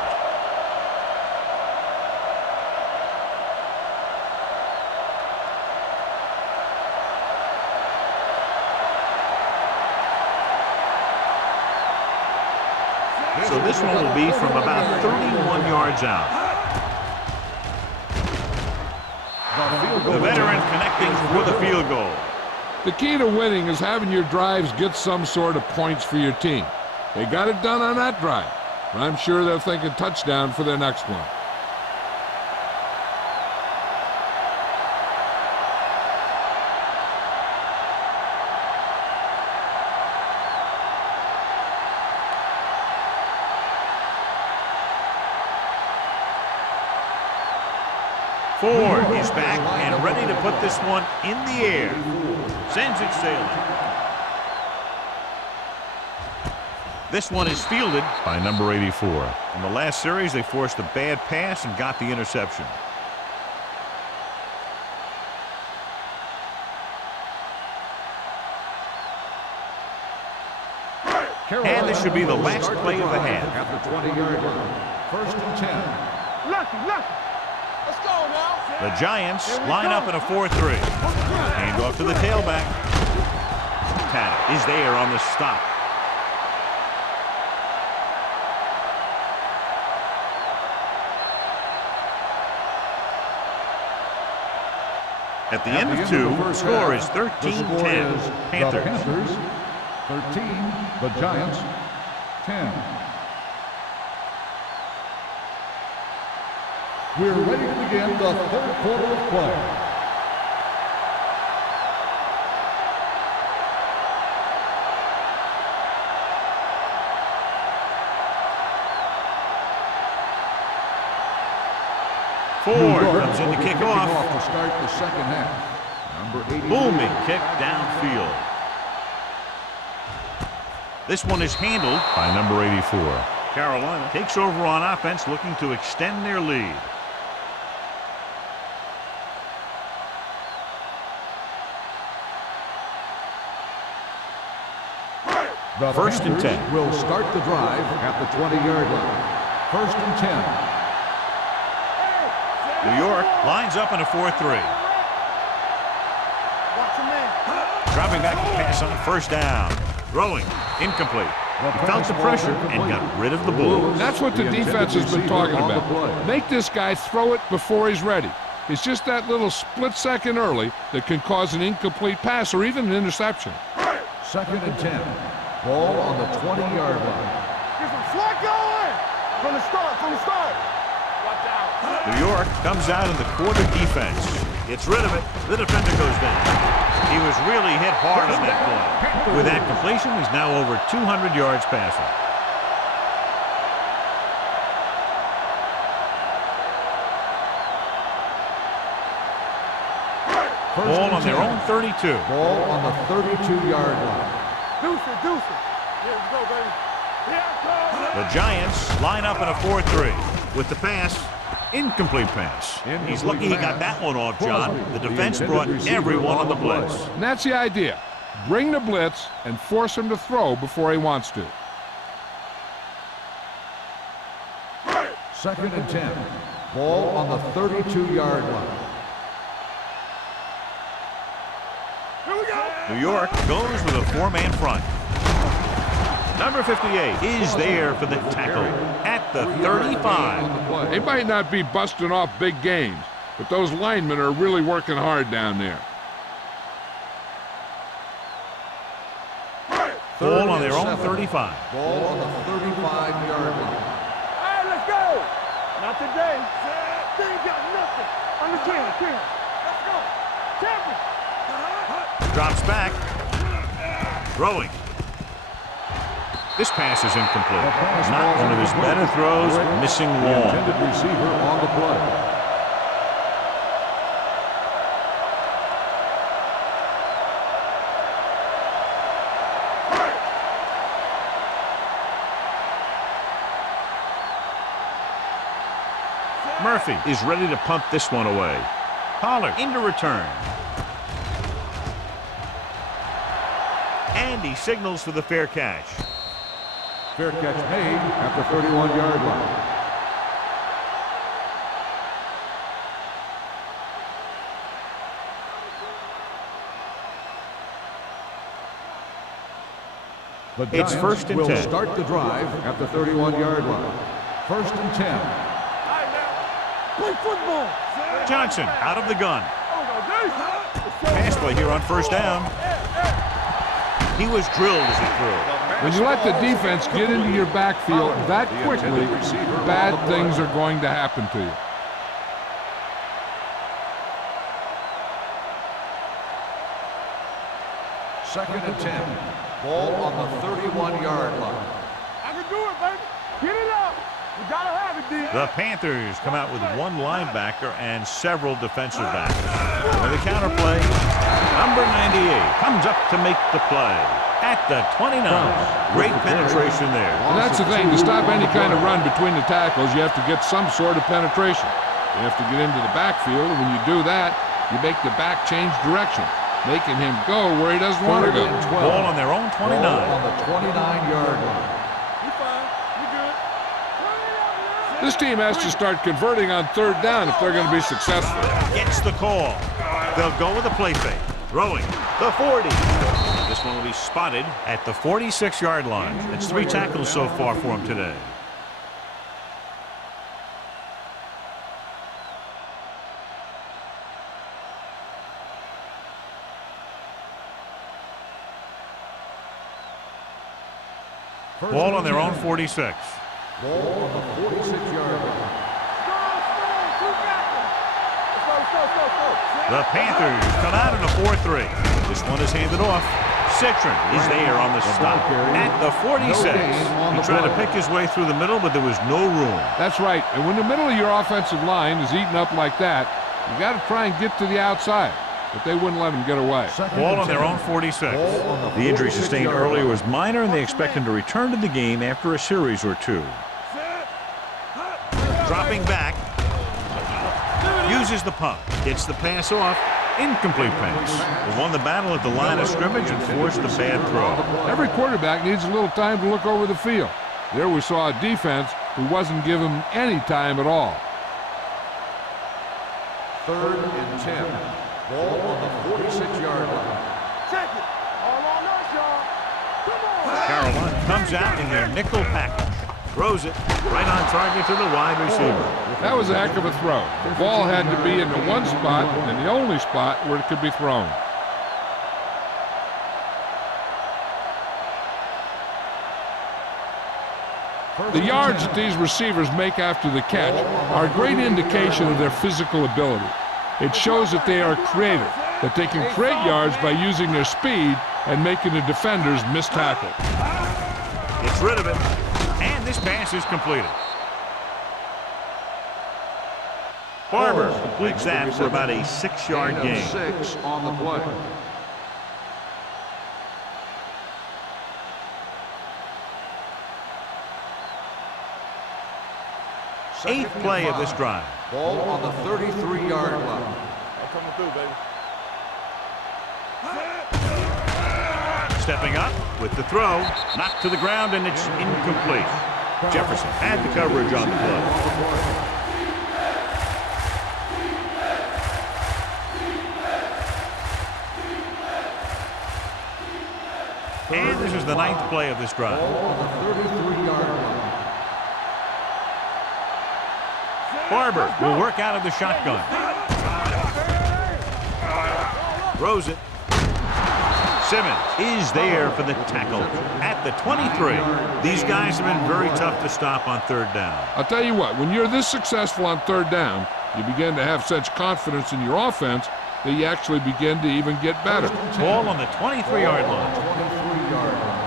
So this one will be from about 31 yards out. The veteran connecting for the field goal. The key to winning is having your drives get some sort of points for your team. They got it done on that drive. I'm sure they're thinking touchdown for their next one. Ford is back and ready to put this one in the air. Sends it sailing. This one is fielded by number 84. In the last series, they forced a bad pass and got the interception. And this should be the last play of the half. At the 20-yard line. First and 10. Lucky. Let's go now. The Giants line up in a 4-3. Hand off to the tailback. Tanner is there on the stop. At the end of 2, score is 13-10. Panthers. 13, the Giants, 10. We're ready to begin the third quarter of play. Ford comes in to kick off. To start the second half. Number 80. Booming kick downfield. This one is handled by number 84. Carolina takes over on offense, looking to extend their lead. The First and 10. Will start the drive at the 20-yard line. First and 10. New York lines up in a 4-3. Dropping back to pass on first down. Throwing. Incomplete. He felt the pressure and got rid of the bull. That's what the defense has been talking about. Make this guy throw it before he's ready. It's just that little split second early that can cause an incomplete pass or even an interception. Second and 10. Ball on the 20-yard line. Get some slack going. From the start. Watch out. New York comes out in the quarter defense. Gets rid of it. The defender goes down. He was really hit hard on that play. With that completion, he's now over 200 yards passing. Ball on their own 32. Ball on the 32-yard line. Deuce it. Here we go, baby. The Giants line up in a 4-3. With the pass, incomplete pass. He's lucky he got that one off, John. The defense brought everyone on the blitz. And that's the idea. Bring the blitz and force him to throw before he wants to. Second and 10. Ball on the 32-yard line. Here we go. New York goes with a 4-man front. Number 58 is there for the tackle at the 35. They might not be busting off big games, but those linemen are really working hard down there. Ball on their own 35. Ball on the 35-yard line. All right, let's go. Not today. They ain't got nothing. On the 10. Let's go. Champion. Drops back. Throwing. This pass is incomplete. Not one of his better throws, missing long. Intended receiver on the play. Murphy is ready to punt this one away. Pollard into return. And he signals for the fair catch. Fair catch made at the 31-yard line. It's first and 10. Will start the drive at the 31-yard line. First and 10. Play football. Johnson out of the gun. Pass play here on first down. He was drilled as he threw. When you let the defense get into your backfield that quickly, bad things are going to happen to you. Second and 10. Ball on the 31-yard line. I can do it, baby. Get it up. You gotta have it, D. The Panthers come out with one linebacker and several defensive backs. With a counter play, number 98 comes up to make the play at the 29. Great penetration there. And that's the thing. To stop any kind of run between the tackles, you have to get some sort of penetration. You have to get into the backfield, and when you do that, you make the back change direction, making him go where he doesn't want to go. Ball on their own 29. Ball on the 29-yard line. You fine. You good. This team has to start converting on third down if they're going to be successful. Gets the call. They'll go with a play fake. Throwing the 40. This one will be spotted at the 46-yard line. It's 3 tackles so far for him today. Ball on their own 46. Ball on the 46-yard line. The Panthers come out in a 4-3. This one is handed off. Citron is there on the stop at the 46. He tried to pick his way through the middle, but there was no room. That's right. And when the middle of your offensive line is eaten up like that, you got to try and get to the outside. But they wouldn't let him get away. Ball on their own 46. The injury sustained earlier was minor, and they expect him to return to the game after a series or two. Dropping back. Uses the pump. Gets the pass off. Incomplete pass. They won the battle at the line of scrimmage and forced a bad throw. Every quarterback needs a little time to look over the field. There we saw a defense who wasn't given him any time at all. Third and 10. Ball on the 46-yard line. Check it. All on us, y'all. Come on. Carolina comes out in their nickel package. Throws it right on target to the wide receiver. That was a heck of a throw. The ball had to be in the one spot and the only spot where it could be thrown. The yards that these receivers make after the catch are a great indication of their physical ability. It shows that they are creative, that they can create yards by using their speed and making the defenders miss tackle. Gets rid of it, and this pass is completed. Barber completes that for about a 6-yard gain. 6 on the play. Eighth play of this drive. Ball on the 33-yard line. I'm coming through, baby. Stepping up with the throw, knocked to the ground, and it's incomplete. Jefferson had the coverage on the play. And this is the 9th play of this drive. Ball on the 33-yard line. Barber will work out of the shotgun. Throws it. Simmons is there for the tackle at the 23. These guys have been very tough to stop on third down. I'll tell you what, when you're this successful on third down, you begin to have such confidence in your offense that you actually begin to even get better. Ball on the 23-yard line. 23-yard line.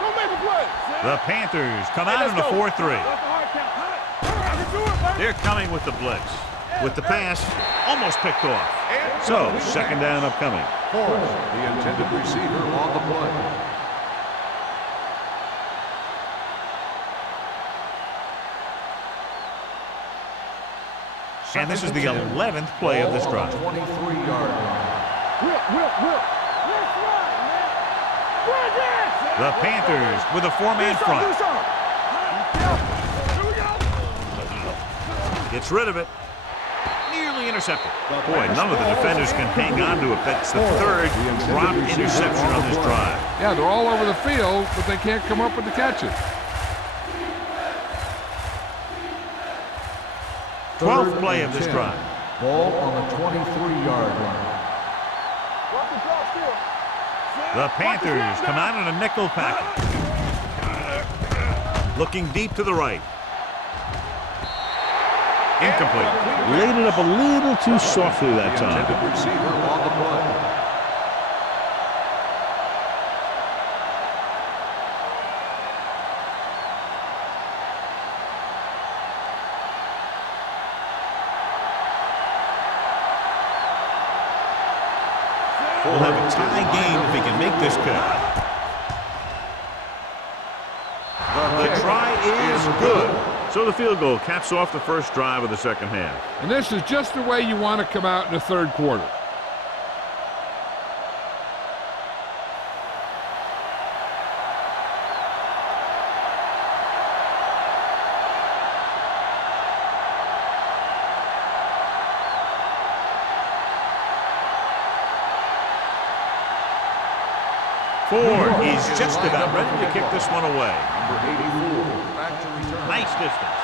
Don't make a play. The Panthers come out in a 4-3. They're coming with the blitz. With the pass, almost picked off. So, second down upcoming. Forrest, the intended receiver on the play. And this is the 11th play of this drive. 23-yard line. Whip. The Panthers with a 4-man front. Gets rid of it. nearly intercepted. Boy, none of the defenders can hang on to it. That's the third drop interception on this drive. Yeah, they're all over the field, but they can't come up with the catches. 12th play of this drive. Ball on the 23-yard line. The Panthers come out in a nickel package. Looking deep to the right. Incomplete. Laid it up a little too softly that time. Intended receiver on the play. We'll have a tie game if he can make this cut. The try is good. So the field goal caps off the first drive of the second half. And this is just the way you want to come out in the third quarter. Ford is just about ready to kick this one away. Number 84, back to return. Nice distance.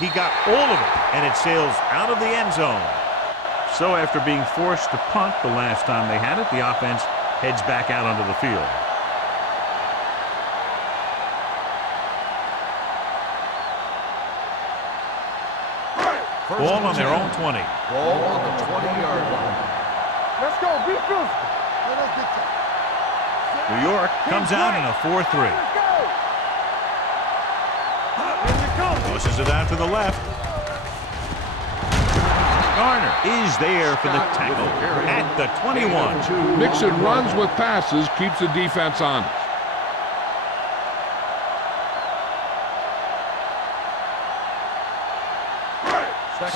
He got all of it, and it sails out of the end zone. So after being forced to punt the last time they had it, the offense heads back out onto the field. Ball on their own 20. Ball on the 20-yard line. Let's go. Be physical. Let us get to New York comes out in a 4-3. Let's go. Pushes it out to the left. Garner is there for the tackle at the 21. Mixing runs with passes keeps the defense honest.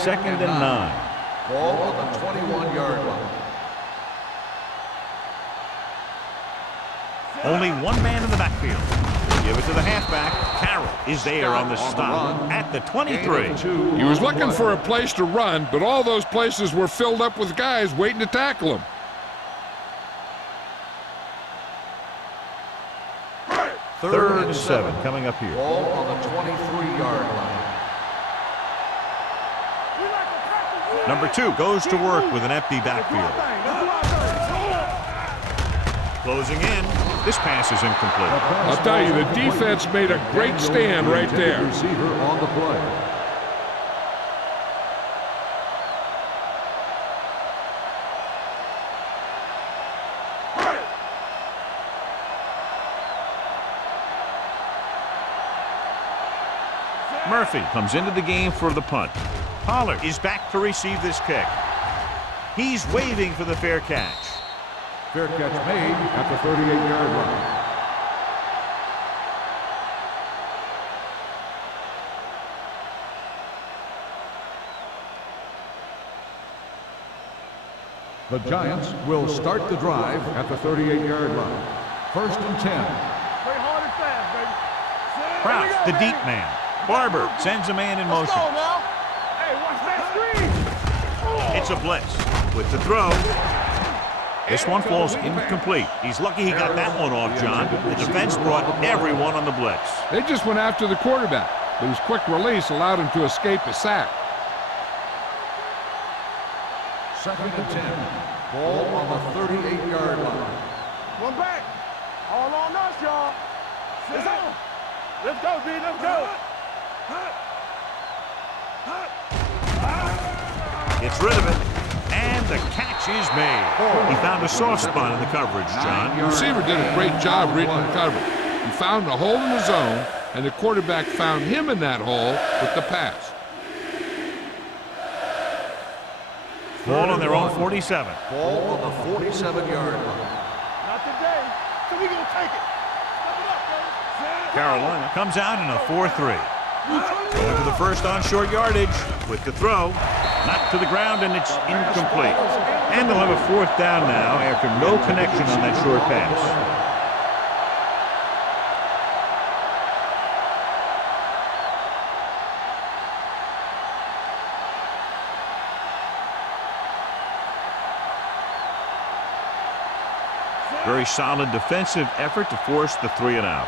Second and 9. Ball on the 21-yard line. Only one man in the backfield. Give it to the halfback. Carroll is there on the stop at the 23. He was looking for a place to run, but all those places were filled up with guys waiting to tackle him. Third and 7 coming up here. Ball on the 23-yard line. Number 2 goes to work with an empty backfield. Closing in. This pass is incomplete. I'll tell you, the defense made a great stand right there. Receiver on the play. Murphy comes into the game for the punt. Pollard is back to receive this kick. He's waving for the fair catch. Fair catch made at the 38-yard line. The Giants will start the drive at the 38-yard line. First and 10. Play hard and fast, baby. Kraft, the deep man. Barber sends a man in motion. Let's go now. Hey, watch that screen. It's a blitz with the throw. This one falls incomplete. He's lucky he got that one off, John. The defense brought everyone on the blitz. They just went after the quarterback, but his quick release allowed him to escape a sack. Second and 10. Ball on the 38-yard line. One back. All on us, y'all. It's on. Let's go, B. Let's go. Gets rid of it. And the catch is made. He found a soft spot in the coverage, John. The receiver did a great job reading the coverage. He found a hole in the zone, and the quarterback found him in that hole with the pass. Ball on their own 47. Ball on the 47-yard line. Not today. So we gonna take it. Step it up, baby. Carolina comes out in a 4-3. Going to the first on short yardage with the throw. Knocked to the ground, and it's incomplete. And they'll have a fourth down now after no connection on that short pass. Very solid defensive effort to force the 3 and out.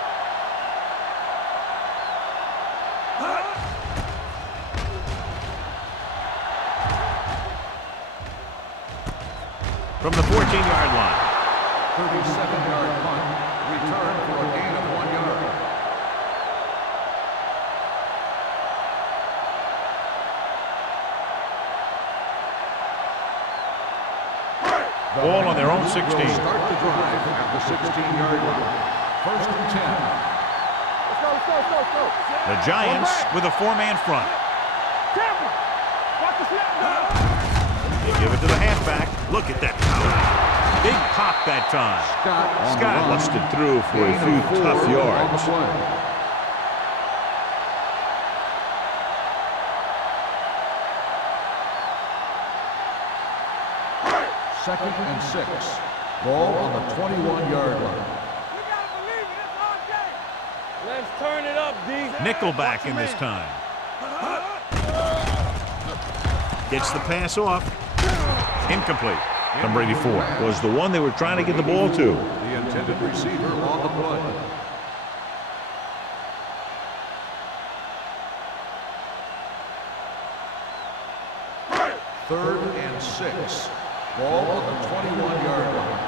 From the 14-yard line. 37-yard punt, return for a gain of 1 yard. Ball on their own 16. Will start the drive at the 16-yard line. First and 10. Let's go. The Giants with a 4-man front. Tampa, watch the snap. They give it to the halfback. Look at that power. Big pop that time. Scott busted through for a few tough yards. Second and 6. Ball on the 21-yard line. You gotta believe it. It's our day. Let's turn it up, D. Nickelback in this time. Gets the pass off. Incomplete. Number 84 was the one they were trying to get the ball to. The intended receiver on the play. Third and 6. Ball on the 21-yard line.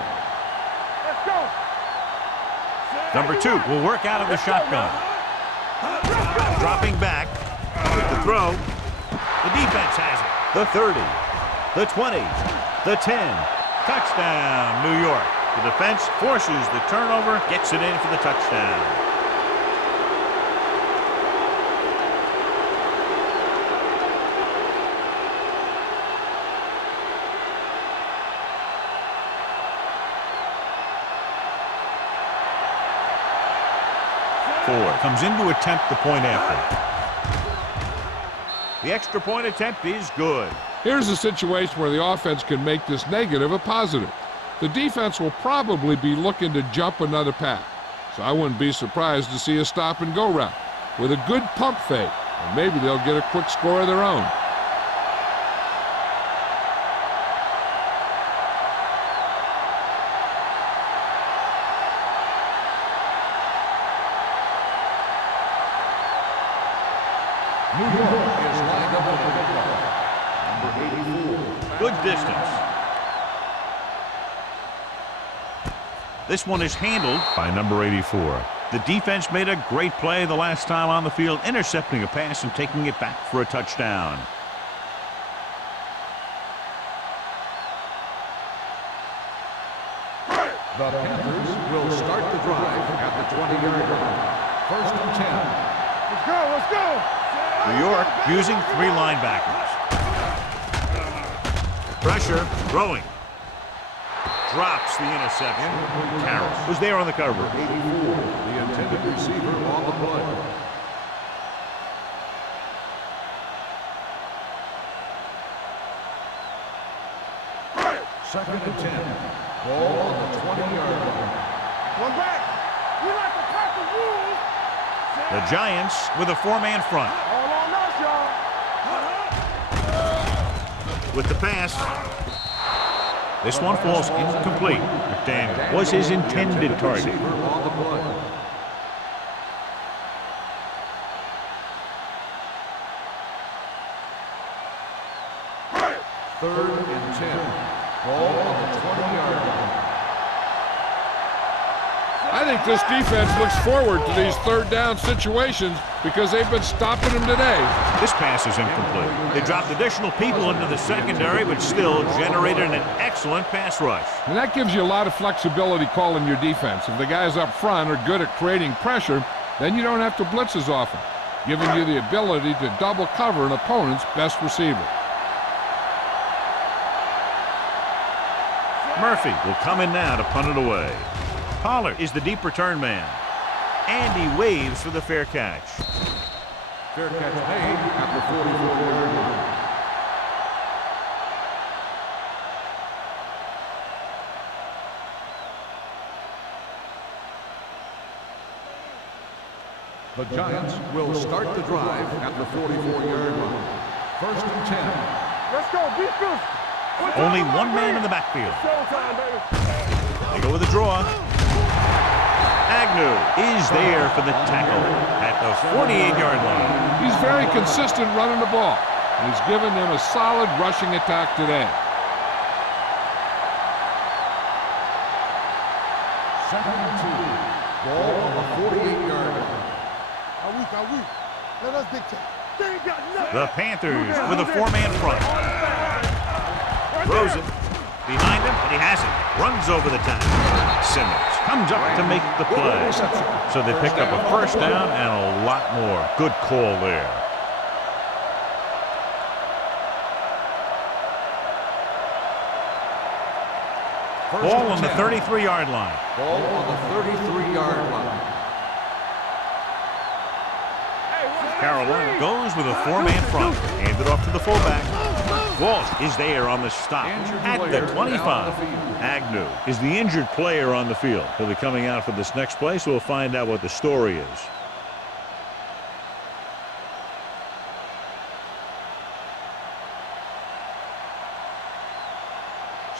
Let's go. Number 2 will work out of the shotgun. Dropping back with the throw. The defense has it. The 30, the 20, the 10. Touchdown, New York. The defense forces the turnover, gets it in for the touchdown. Comes in to attempt the point after. The extra point attempt is good. Here's a situation where the offense can make this negative a positive. The defense will probably be looking to jump another pack, so I wouldn't be surprised to see a stop-and-go route with a good pump fake, and maybe they'll get a quick score of their own. New York is lined up with the football. Number 84. Good distance. This one is handled by number 84. The defense made a great play the last time on the field, intercepting a pass and taking it back for a touchdown. The Panthers will start the drive at the 20-yard line. First and 10. Let's go. New York using 3 linebackers. Pressure, throwing. Drops the interception. Carroll was there on the cover. 84, the intended receiver on the play. Second and 10. Ball on the 20-yard line. One back. We like to crack the rules. The Giants with a 4-man front. All on us, y'all. With the pass. This one falls incomplete. McDaniel was his intended target. Receiver on the play. Third and 10. Ball on the 20-yard line. I think this defense looks forward to these third down situations because they've been stopping them today. This pass is incomplete. They dropped additional people into the secondary, but still generated an excellent pass rush. And that gives you a lot of flexibility calling your defense. If the guys up front are good at creating pressure, then you don't have to blitz as often, giving you the ability to double cover an opponent's best receiver. Murphy will come in now to punt it away. Pollard is the deep return man. And he waves for the fair catch. Fair catch made at the 44-yard line. The Giants will start the drive at the 44-yard line. First and 10. Let's go. Beat this. Only one man in the backfield. Showtime, baby. They go with a draw. Agnew is there for the tackle at the 48-yard line. He's very consistent running the ball. And he's given them a solid rushing attack today. Second and 2. Ball on the 48-yard line. Are we? Let us dictate. They ain't got nothing. The Panthers with a 4-man front. Throws it behind him, and he has it. Runs over the tackle. Simmons comes up to make the play. So they picked up a first down and a lot more. Good call there. Ball on the 33-yard line. Ball on the 33-yard line. Carolina goes with a 4-man front. Hand it off to the fullback. Walsh is there on the stop at the 25. Agnew is the injured player on the field. He'll be coming out for this next play, so we'll find out what the story is.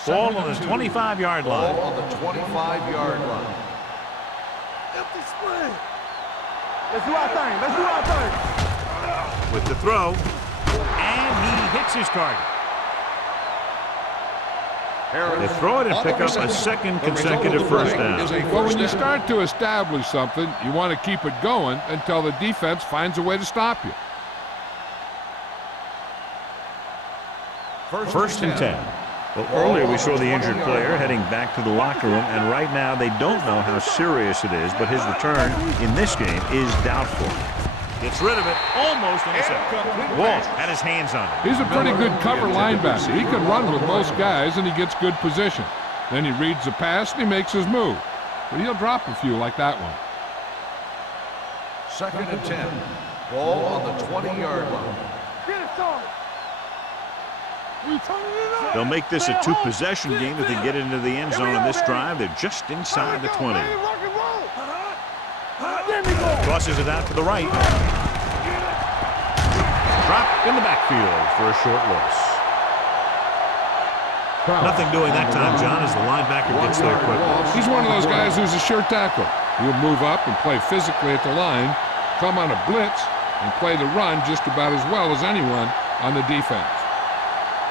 Ball on the 25-yard line. Ball on the 25-yard line. Empty split. Let's do our thing. With the throw, and he hits his target. They throw it and pick up a second consecutive first down. Well, when you start to establish something, you want to keep it going until the defense finds a way to stop you. First and 10. Well, earlier we saw the injured player heading back to the locker room, and right now they don't know how serious it is, but his return in this game is doubtful. Gets rid of it, almost intercepted. Walsh had his hands on it. He's a pretty good cover linebacker. He can run with most guys, and he gets good position. Then he reads the pass, and he makes his move. But he'll drop a few like that one. Second and 10. Ball on the 20-yard line. Get it, son. We turning it up. They'll make this a two-possession game if they get into the end zone on this drive. They're just inside the 20. Rock and roll. Tosses it out to the right. Dropped in the backfield for a short loss. Nothing doing that time, John, as the linebacker gets there quickly. He's one of those guys who's a sure tackle. He'll move up and play physically at the line, come on a blitz, and play the run just about as well as anyone on the defense.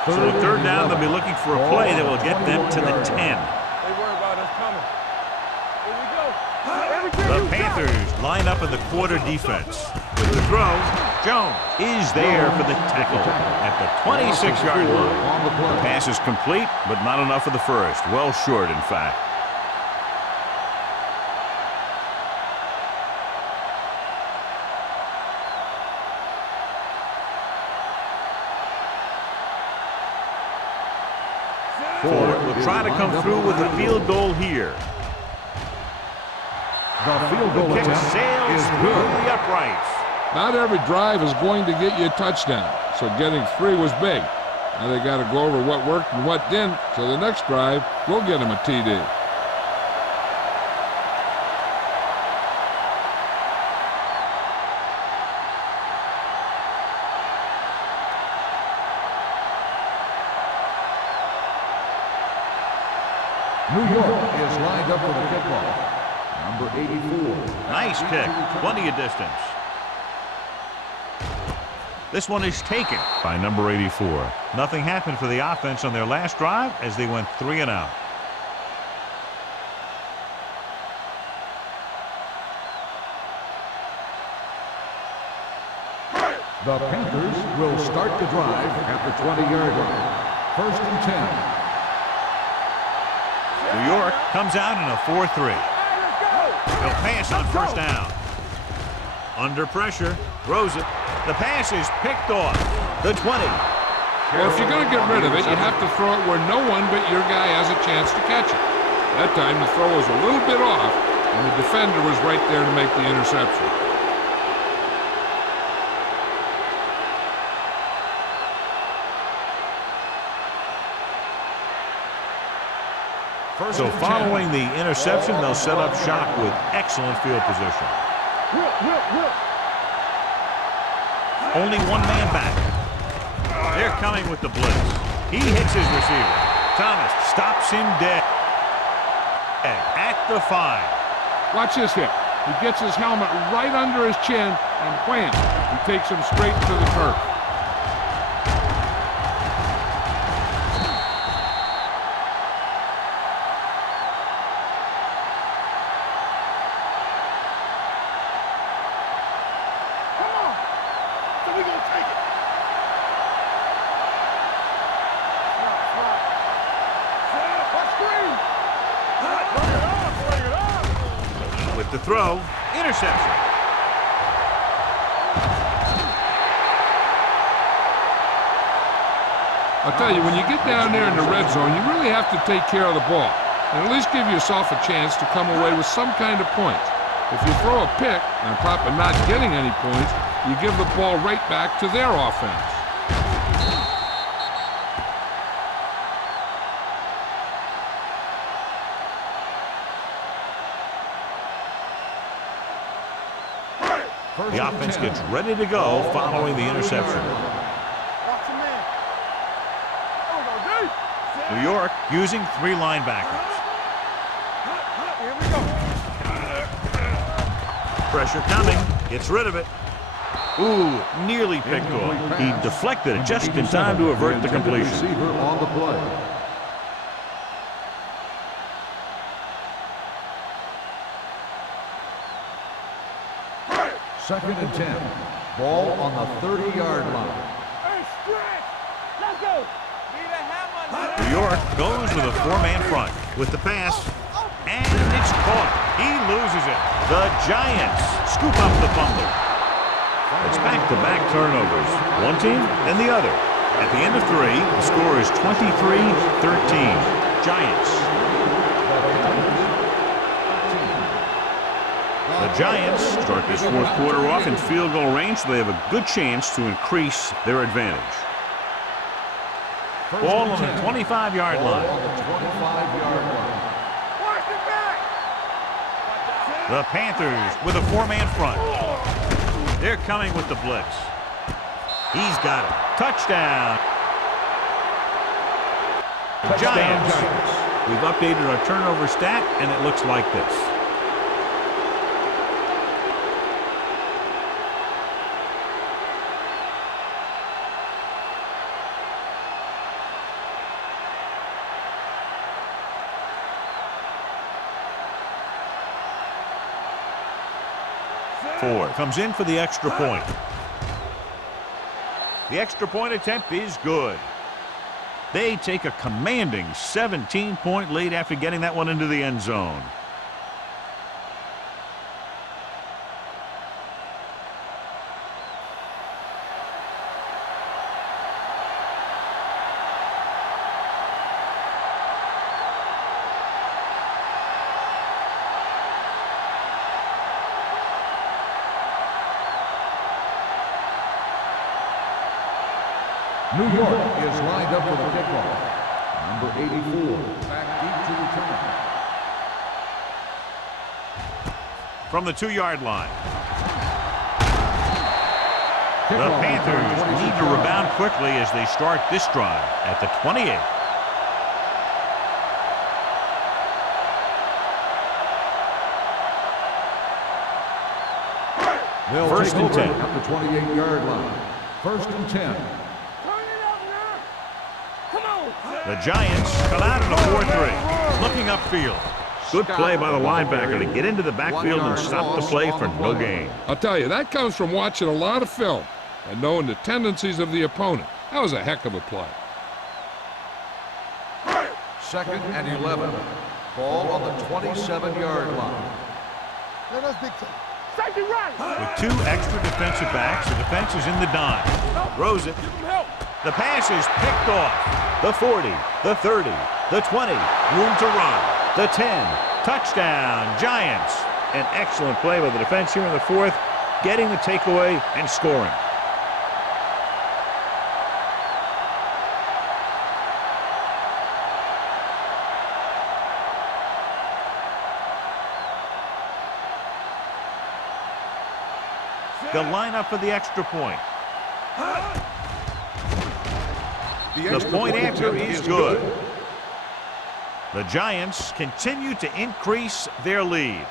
So a third down, they'll be looking for a play that will get them to the 10. They worry about us coming. Here we go. The Panthers line up in the quarter defense. With the throw, Jones is there for the tackle at the 26-yard line. The pass is complete, but not enough for the first. Well short, in fact. Ford will try to come through with a field goal here. The field goal Kick attempt sails is through good. the uprights. Not every drive is going to get you a touchdown, so getting 3 was big. Now they got to go over what worked and what didn't, so the next drive will get them a TD. New York is lined up for the kickoff. Number 84. Nice kick. Plenty of distance. This one is taken by number 84. Nothing happened for the offense on their last drive as they went 3 and out. The Panthers will start the drive at the 20-yard line. First and 10. New York comes out in a 4-3. They'll pass on first down. Under pressure, throws it. The pass is picked off. The 20. Well, if you're going to get rid of it, you have to throw it where no one but your guy has a chance to catch it. That time the throw was a little bit off, and the defender was right there to make the interception. So following the interception, they'll set up shop with excellent field position. Only one man back. They're coming with the blitz. He hits his receiver. Thomas stops him dead. At the 5. Watch this hit. He gets his helmet right under his chin, and wham, he takes him straight to the turf. With the throw, interception. I'll tell you, when you get down there in the red zone, you really have to take care of the ball and at least give yourself a chance to come away with some kind of points. If you throw a pick, on top of not getting any points, you give the ball right back to their offense. The offense gets ready to go following the interception. New York using 3 linebackers. Pressure coming. Gets rid of it. Ooh, nearly picked off. He deflected it just in time to avert the completion. Receiver on the play. Second and 10. Ball on the 30-yard line. Hey, stretch! Let's go! New York goes with a 4-man front with the pass, and it's caught. He loses it. The Giants scoop up the fumble. It's back-to-back turnovers. One team and the other. At the end of 3, the score is 23-13. Giants. The Giants start this 4th quarter off in field goal range, so they have a good chance to increase their advantage. Ball on the 25-yard line. The Panthers with a 4-man front. They're coming with the blitz. He's got it. Touchdown. Giants. We've updated our turnover stat, and it looks like this. Comes in for the extra point. The extra point attempt is good. They take a commanding 17-point lead after getting that one into the end zone. New York is lined up for the kickoff. Number 84, back deep to return. From the 2-yard line. The Kickoff Panthers need to rebound quickly as they start this drive at the 28. They'll First take and over 10. at the 28-yard line. First and 10. The Giants come out in a 4-3, looking upfield. Good play by the linebacker to get into the backfield and stop the play for no gain. I'll tell you, that comes from watching a lot of film and knowing the tendencies of the opponent. That was a heck of a play. Second and 11. Ball on the 27-yard line. Let us dictate. Safety right. With 2 extra defensive backs, the defense is in the dime. Throws it. The pass is picked off. The 40, the 30, the 20, room to run. The 10, touchdown, Giants. An excellent play by the defense here in the 4th, getting the takeaway and scoring. The lineup for the extra point. The point after is good. The Giants continue to increase their lead.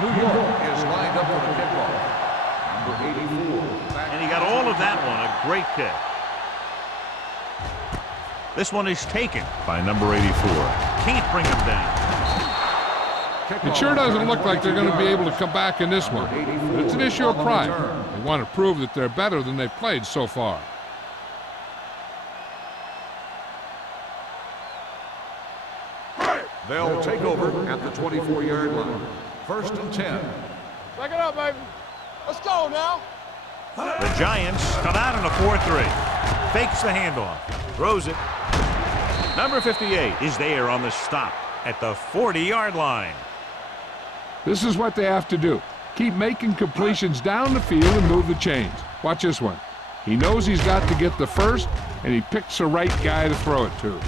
New York is lined up for the kickoff. Number 84. And he got all of that one. A great kick. This one is taken by number 84. Can't bring him down. It sure doesn't look like they're going to be able to come back in this one. But it's an issue of pride. They want to prove that they're better than they've played so far. They'll take over at the 24-yard line. First and 10. Back it up, baby. Let's go now. The Giants come out in a 4-3. Fakes the handoff. Throws it. Number 58 is there on the stop at the 40-yard line. This is what they have to do. Keep making completions down the field and move the chains. Watch this one. He knows he's got to get the first, and he picks the right guy to throw it to.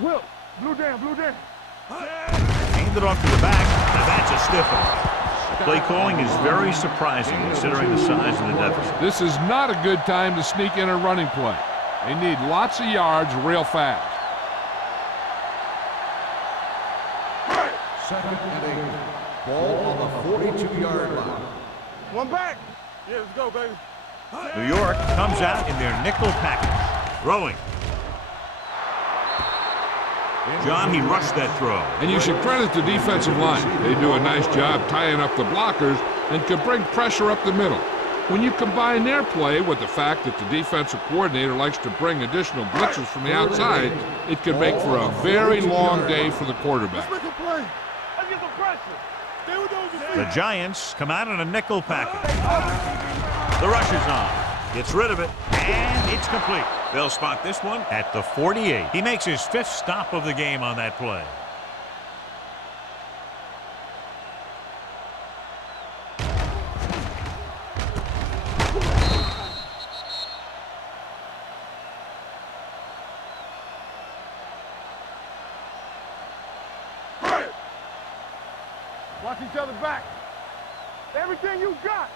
Will. Blue down. Hand it off to the back. Now that's a stiff one. Play calling is very surprising considering the size of the deficit. This is not a good time to sneak in a running play. They need lots of yards real fast. Second and 8. Ball on the 42-yard line. One back. Yeah, let's go, baby. New York comes out in their nickel package. Throwing. John, he rushed that throw. And you should credit the defensive line. They do a nice job tying up the blockers and can bring pressure up the middle. When you combine their play with the fact that the defensive coordinator likes to bring additional blitzers from the outside, it can make for a very long day for the quarterback. Let's make a play. Let's get some pressure. Stay with those. The Giants come out in a nickel package. The rush is on. Gets rid of it, and it's complete. They'll spot this one at the 48. He makes his 5th stop of the game on that play. Watch each other back. Everything you got.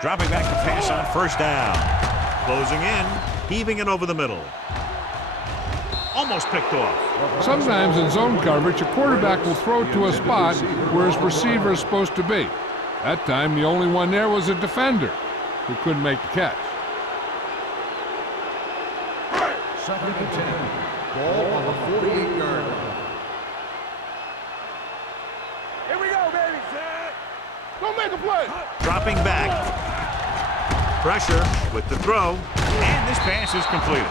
Dropping back to pass on first down. Closing in, heaving it over the middle. Almost picked off. Sometimes in zone coverage, a quarterback will throw to a spot where his receiver is supposed to be. That time, the only one there was a defender who couldn't make the catch. Second and 10. Ball on the 48-yard line. Here we go, baby. Don't make a play. Dropping back. Pressure with the throw, and this pass is completed.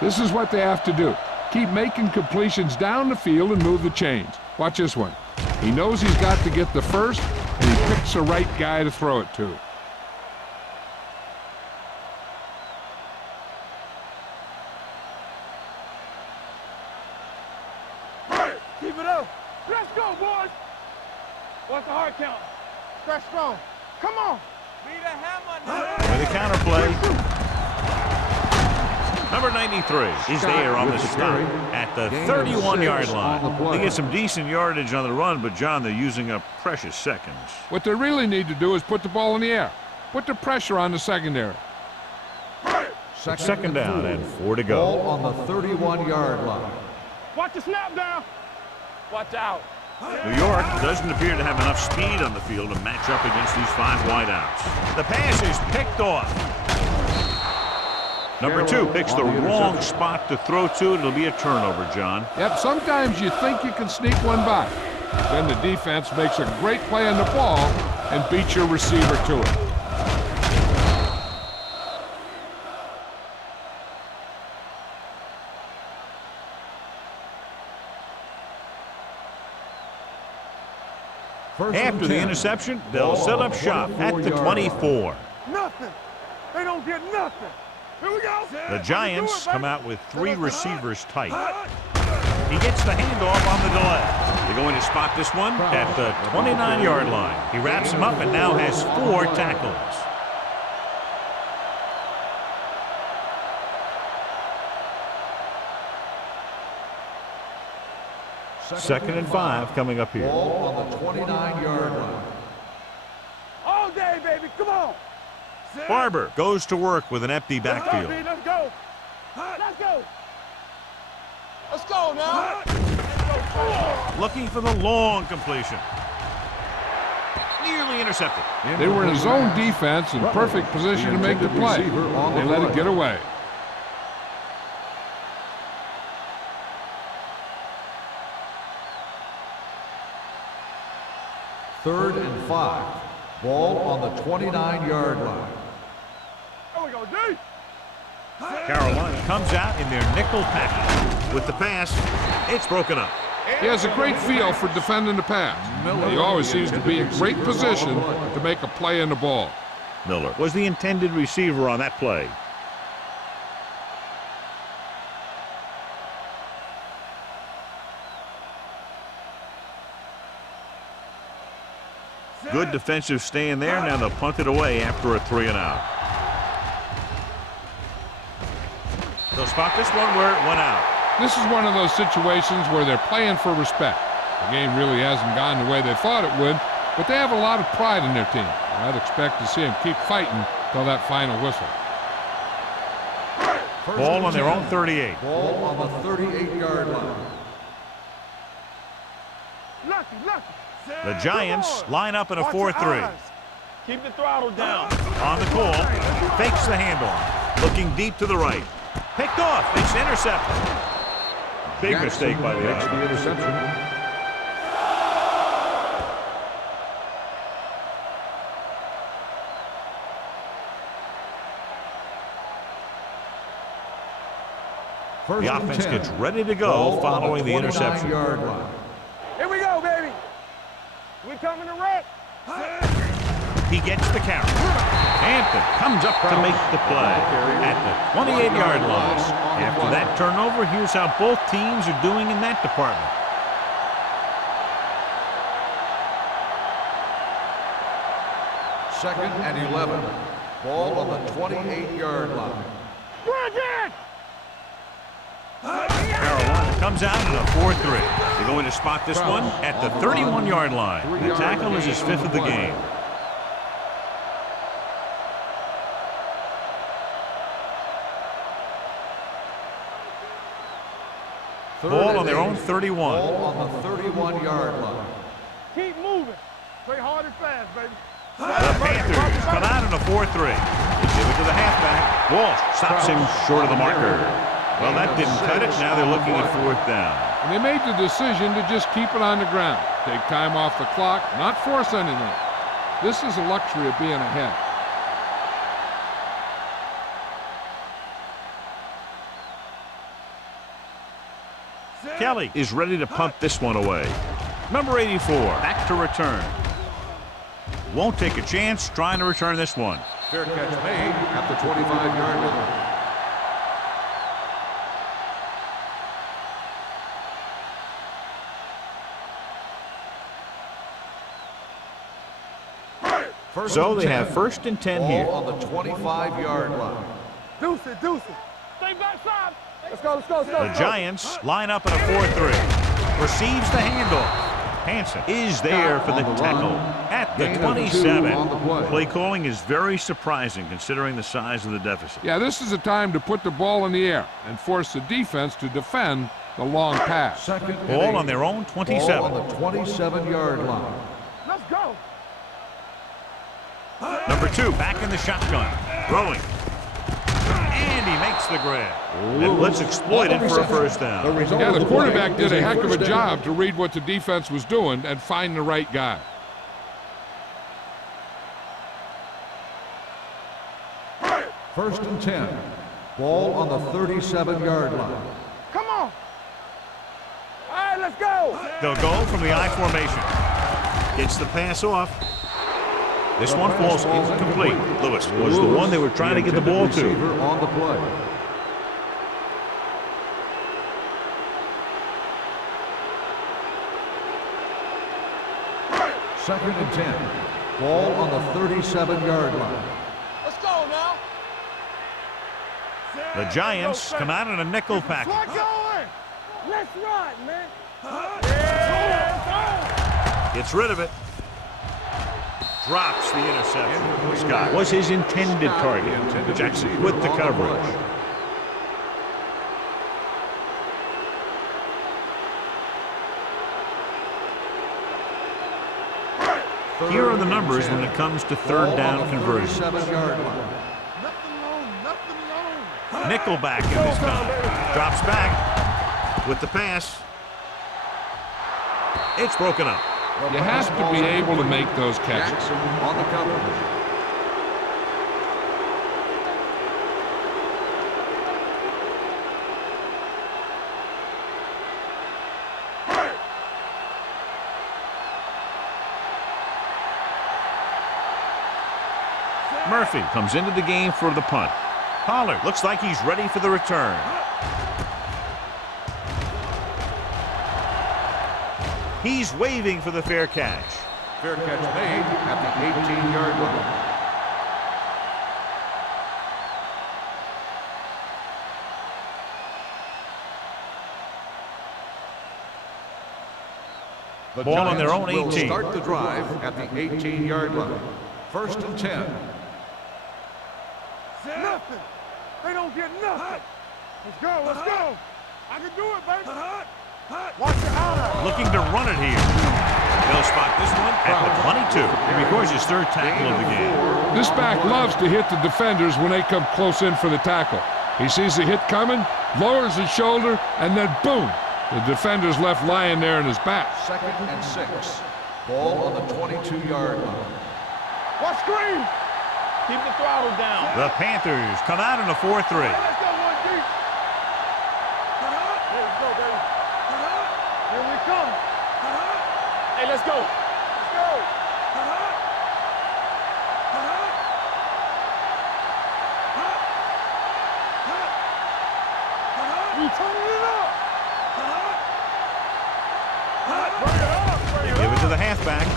This is what they have to do. Keep making completions down the field and move the chains. Watch this one. He knows he's got to get the first, and he picks the right guy to throw it to. Keep it up. Let's go, boys. What's the hard count? Stretch strong. Come on. Be the hammer now. With a counterplay. Number 93 is there on the stop at the 31-yard line. They get some decent yardage on the run, but, John, they're using up precious seconds. What they really need to do is put the ball in the air. Put the pressure on the secondary. Second down and 4 to go. Ball on the 31-yard line. Watch the snap down. Watch out. New York doesn't appear to have enough speed on the field to match up against these 5 wideouts. The pass is picked off. Number 2 picks the wrong spot to throw to. It'll be a turnover, John. Yep, sometimes you think you can sneak one by. Then the defense makes a great play on the ball and beats your receiver to it. After the interception, they'll set up shop at the 24. Nothing. They don't get nothing. Here we go. The Giants come out with 3 receivers tight. He gets the handoff on the delay. They're going to spot this one at the 29-yard line. He wraps him up and now has 4 tackles. Second and 5 coming up here. Ball on the 29-yard line. All day, baby. Come on. Barber goes to work with an empty backfield. Let's go. Let's go. Let's go now. Looking for the long completion. Nearly intercepted. They were in a zone defense in perfect position to make the play. They let it get away. Third and 5. Ball on the 29-yard line. There we go, D. Carolina comes out in their nickel package. With the pass, it's broken up. He has a great feel for defending the pass. He always seems to be in great position to make a play in the ball. Miller was the intended receiver on that play. Good defensive stand there. Now they'll punt it away after a 3-and-out. They'll spot this one where it went out. This is one of those situations where they're playing for respect. The game really hasn't gone the way they thought it would, but they have a lot of pride in their team. I'd expect to see them keep fighting till that final whistle. Ball on their own 38. Ball on the 38-yard line. Lucky. The Giants line up in a 4-3. Keep the throttle down. On the call, fakes the handoff. Looking deep to the right. Picked off. It's intercepted. Big mistake by the Makes offense. the interception. The offense gets ready to go following the interception. Here we go, baby. We coming to wreck. He gets the carry. Hampton comes up to make the play at the 28-yard line. After that turnover, here's how both teams are doing in that department. Second and 11. Ball on the 28-yard line. Carolina comes out in a 4-3. They're going to spot this one at the 31-yard line. The tackle is his 5th of the game. Ball on their own 31. Ball on the 31-yard line. Keep moving. Play hard and fast, baby. The Panthers come out in a 4-3. They give it to the halfback. Walsh stops him short of the marker. Well, that didn't cut it. Now they're looking at 4th down. And they made the decision to just keep it on the ground. Take time off the clock, not force anything. This is the luxury of being ahead. Kelly is ready to punt this one away. Number 84, back to return. Won't take a chance trying to return this one. Fair catch made at the 25-yard line. So they have 1st and 10 here. Ball on the 25-yard line. Deuce it. Stay backside. Let's go. The Giants line up in a 4-3. Receives the handoff. Hansen is there for the tackle at the 27. Play calling is very surprising considering the size of the deficit. Yeah, this is a time to put the ball in the air and force the defense to defend the long pass. Ball on their own 27. Ball on the 27-yard line. Let's go. Number 2 back in the shotgun. Throwing. And he makes the grab. And let's exploit it for a 1st down. Yeah, the quarterback did a heck of a job to read what the defense was doing and find the right guy. First and 10. Ball on the 37-yard line. Come on. All right, let's go. They'll go from the I formation. Gets the pass off. This one falls incomplete. Lewis was the one they were trying to get the ball to. On the play. Second and 10. Ball on the 37-yard line. Let's go now. The Giants come out in a nickel package. Let's going. Let's ride, man. Gets rid of it. Drops the interception. Scott was his intended target. Jackson with the coverage. Here are the numbers when it comes to third down conversions. Nickelback in this time. Drops back with the pass. It's broken up. You have to be able to make those catches. Jackson on the coverage. Murphy comes into the game for the punt. Pollard looks like he's ready for the return. He's waving for the fair catch. Fair catch made at the 18-yard line. The Ball on their own Giants 18. will start the drive at the 18-yard line. First and 10. Nothing. They don't get nothing. Let's go. Let's go. I can do it, baby. Watch your eye. Looking to run it here. They'll spot this one at the 22. It records his third tackle of the game. This back loves to hit the defenders when they come close in for the tackle. He sees the hit coming, lowers his shoulder, and then boom, the defender's left lying there in his back. Second and 6. Ball on the 22-yard line. Watch screen. Keep the throttle down. The Panthers come out in a 4-3. Let's go, one deep. Here we go, baby. Here we come. Hey, let's go. Let's go. We turning it up. Bring it up. Bring it Give it up. to the halfback.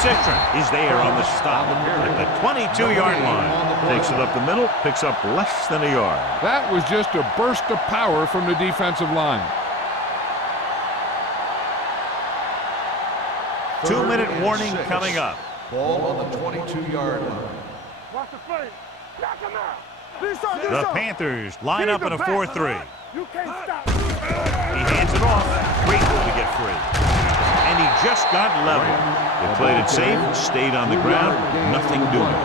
Citron is there on the stop at the 22-yard line. Takes it up the middle, picks up less than a yard. That was just a burst of power from the defensive line. 2-minute warning coming up. Ball on the 22-yard line. Watch the fake. Knock him out. Do something, do The something. Panthers line up in a 4-3. You can't stop. He hands it off. Grateful to get free. And he just got level. They played it safe, stayed on the ground, nothing doing.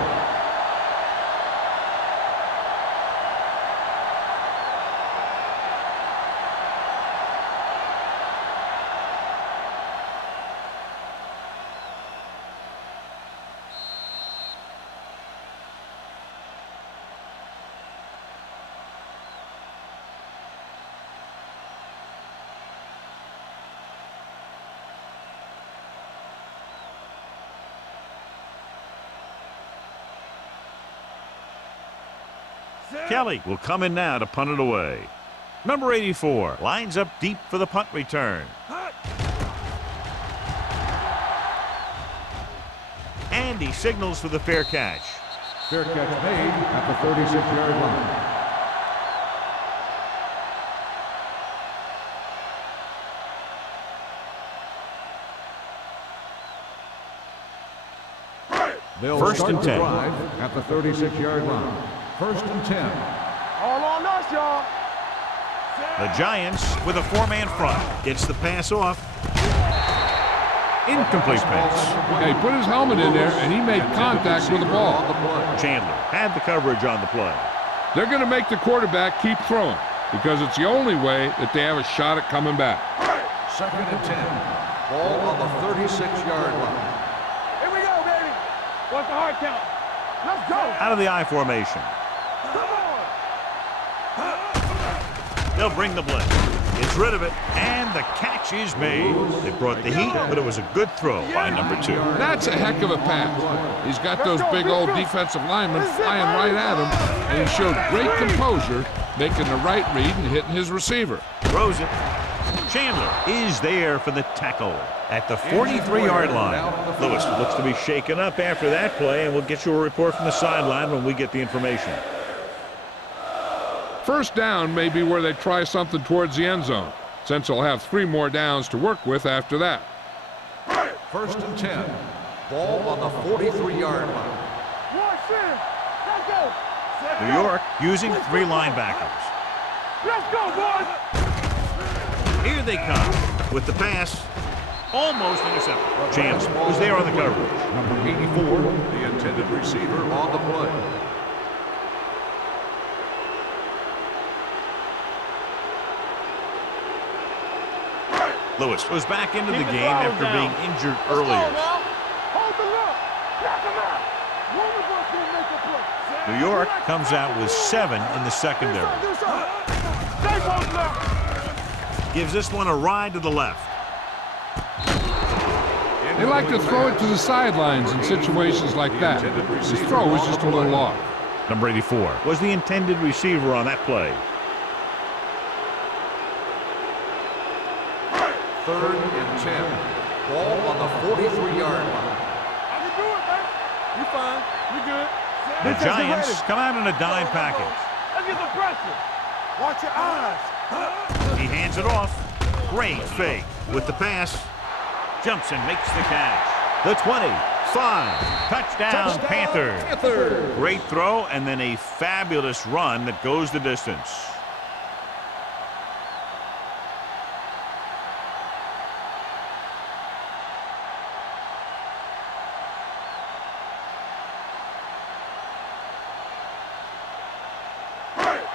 Kelly will come in now to punt it away. Number 84 lines up deep for the punt return. And he signals for the fair catch. Fair catch made at the 36-yard line. They'll First start and the 10. drive at the 36-yard line. First and 10. All on us, y'all. The Giants with a 4-man front. Gets the pass off. Incomplete pass. Yeah, he put his helmet in there, and he made contact with the ball. Chandler had the coverage on the play. They're going to make the quarterback keep throwing because it's the only way that they have a shot at coming back. Second and 10. Ball on the 36-yard line. Here we go, baby. What's the hard count? Let's go. Out of the I formation. Come on. They'll bring the blitz. Gets rid of it, and the catch is made. They brought the heat, but it was a good throw by number 2. That's a heck of a pass. He's got those big old defensive linemen flying right at him, and he showed great composure, making the right read and hitting his receiver. Throws it. Chandler is there for the tackle at the 43-yard line. Lewis looks to be shaken up after that play, and we'll get you a report from the sideline when we get the information. First down may be where they try something towards the end zone, since they'll have 3 more downs to work with after that. First and 10. Ball on the 43-yard line. Let's go. New York using 3 linebackers. Let's go, boys. Here they come with the pass. Almost intercepted. Chance was there on the coverage. Number 84, the intended receiver on the play. Lewis was back into the game after being injured earlier. Hold the look. Knock him out. One of us will make a play. New York comes out with 7 in the secondary. Stay close now. Gives this one a ride to the left. They like to throw it to the sidelines in situations like that. His throw was just a little off. Number 84 was the intended receiver on that play. Third and 10. Ball on the 43-yard line. I can do it, man. You fine. You good. The Giants come out in a dime package. Let's get some pressure. Watch your eyes. He hands it off. Great fake with the pass. Jumps and makes the catch. The 20, 5, touchdown Panthers. Great throw and then a fabulous run that goes the distance.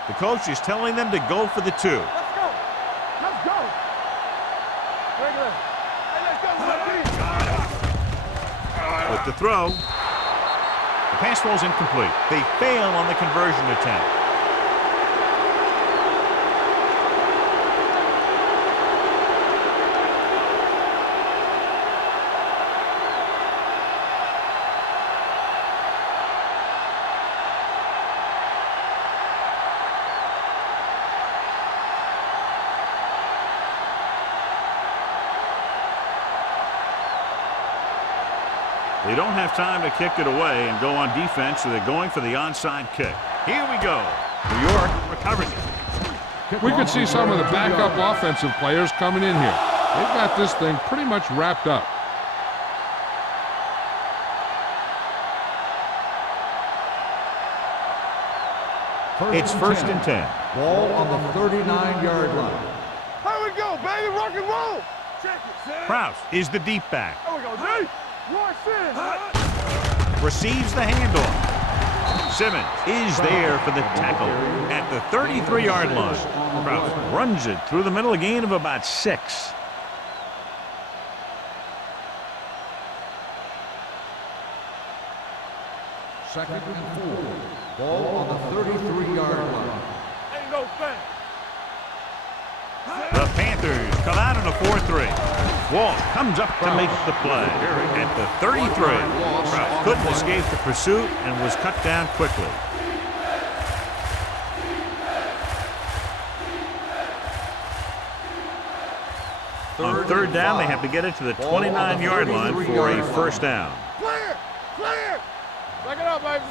The coach is telling them to go for the 2. Let's go. Let's go. Regular. Hey, let's go. With the throw, the pass rolls incomplete. They fail on the conversion attempt. They don't have time to kick it away and go on defense, so they're going for the onside kick. Here we go. New York recovers it. We could see some of the backup offensive players coming in here. They've got this thing pretty much wrapped up. It's first and 10. Ball on the 39-yard line. Here we go, baby. Rock and roll. Check it, Sam. Krause is the deep back. There we go, G. Receives the handoff. Simmons is there for the tackle at the 33-yard line. Krause runs it through the middle, a gain of about 6. Second and 4. Ball on the 33-yard line. Ain't no thing. The Panthers come out in a 4-3. Walt comes up to make the play at the 33. Krause couldn't escape the pursuit and was cut down quickly. On third down, they have to get it to the 29-yard line for a first down. Clear. Clear. Back it up, baby.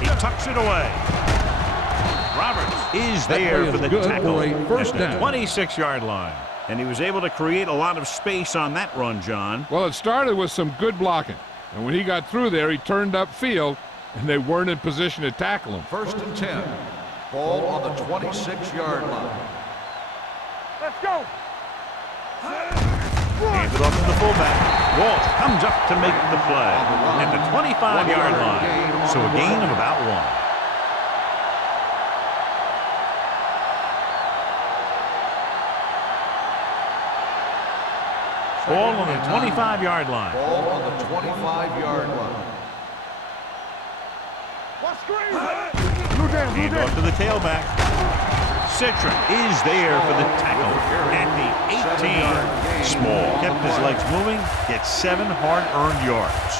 He tucks it away. Roberts is there for the tackle at the 26-yard line. And he was able to create a lot of space on that run, John. Well, it started with some good blocking. And when he got through there, he turned upfield, and they weren't in position to tackle him. First and 10. Ball on the 26-yard line. Let's go. Hands it off to the fullback. Walsh comes up to make the play at the 25-yard line. So a gain of about 1. Ball on the 25-yard line. Ball on the 25-yard line. What screen? Hand off to the tailback. Citra is there for the tackle at the 18. Small kept his legs moving, gets 7 hard-earned yards.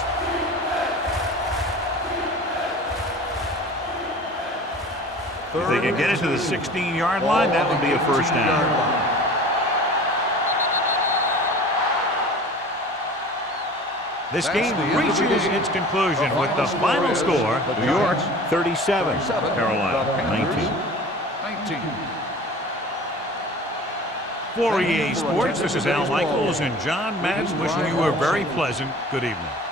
If they can get it to the 16-yard line, that would be a first down. This game reaches its conclusion with the final score, New York 37, Carolina 19. For EA Sports, this is Al Michaels and John Madden wishing you a very pleasant good evening.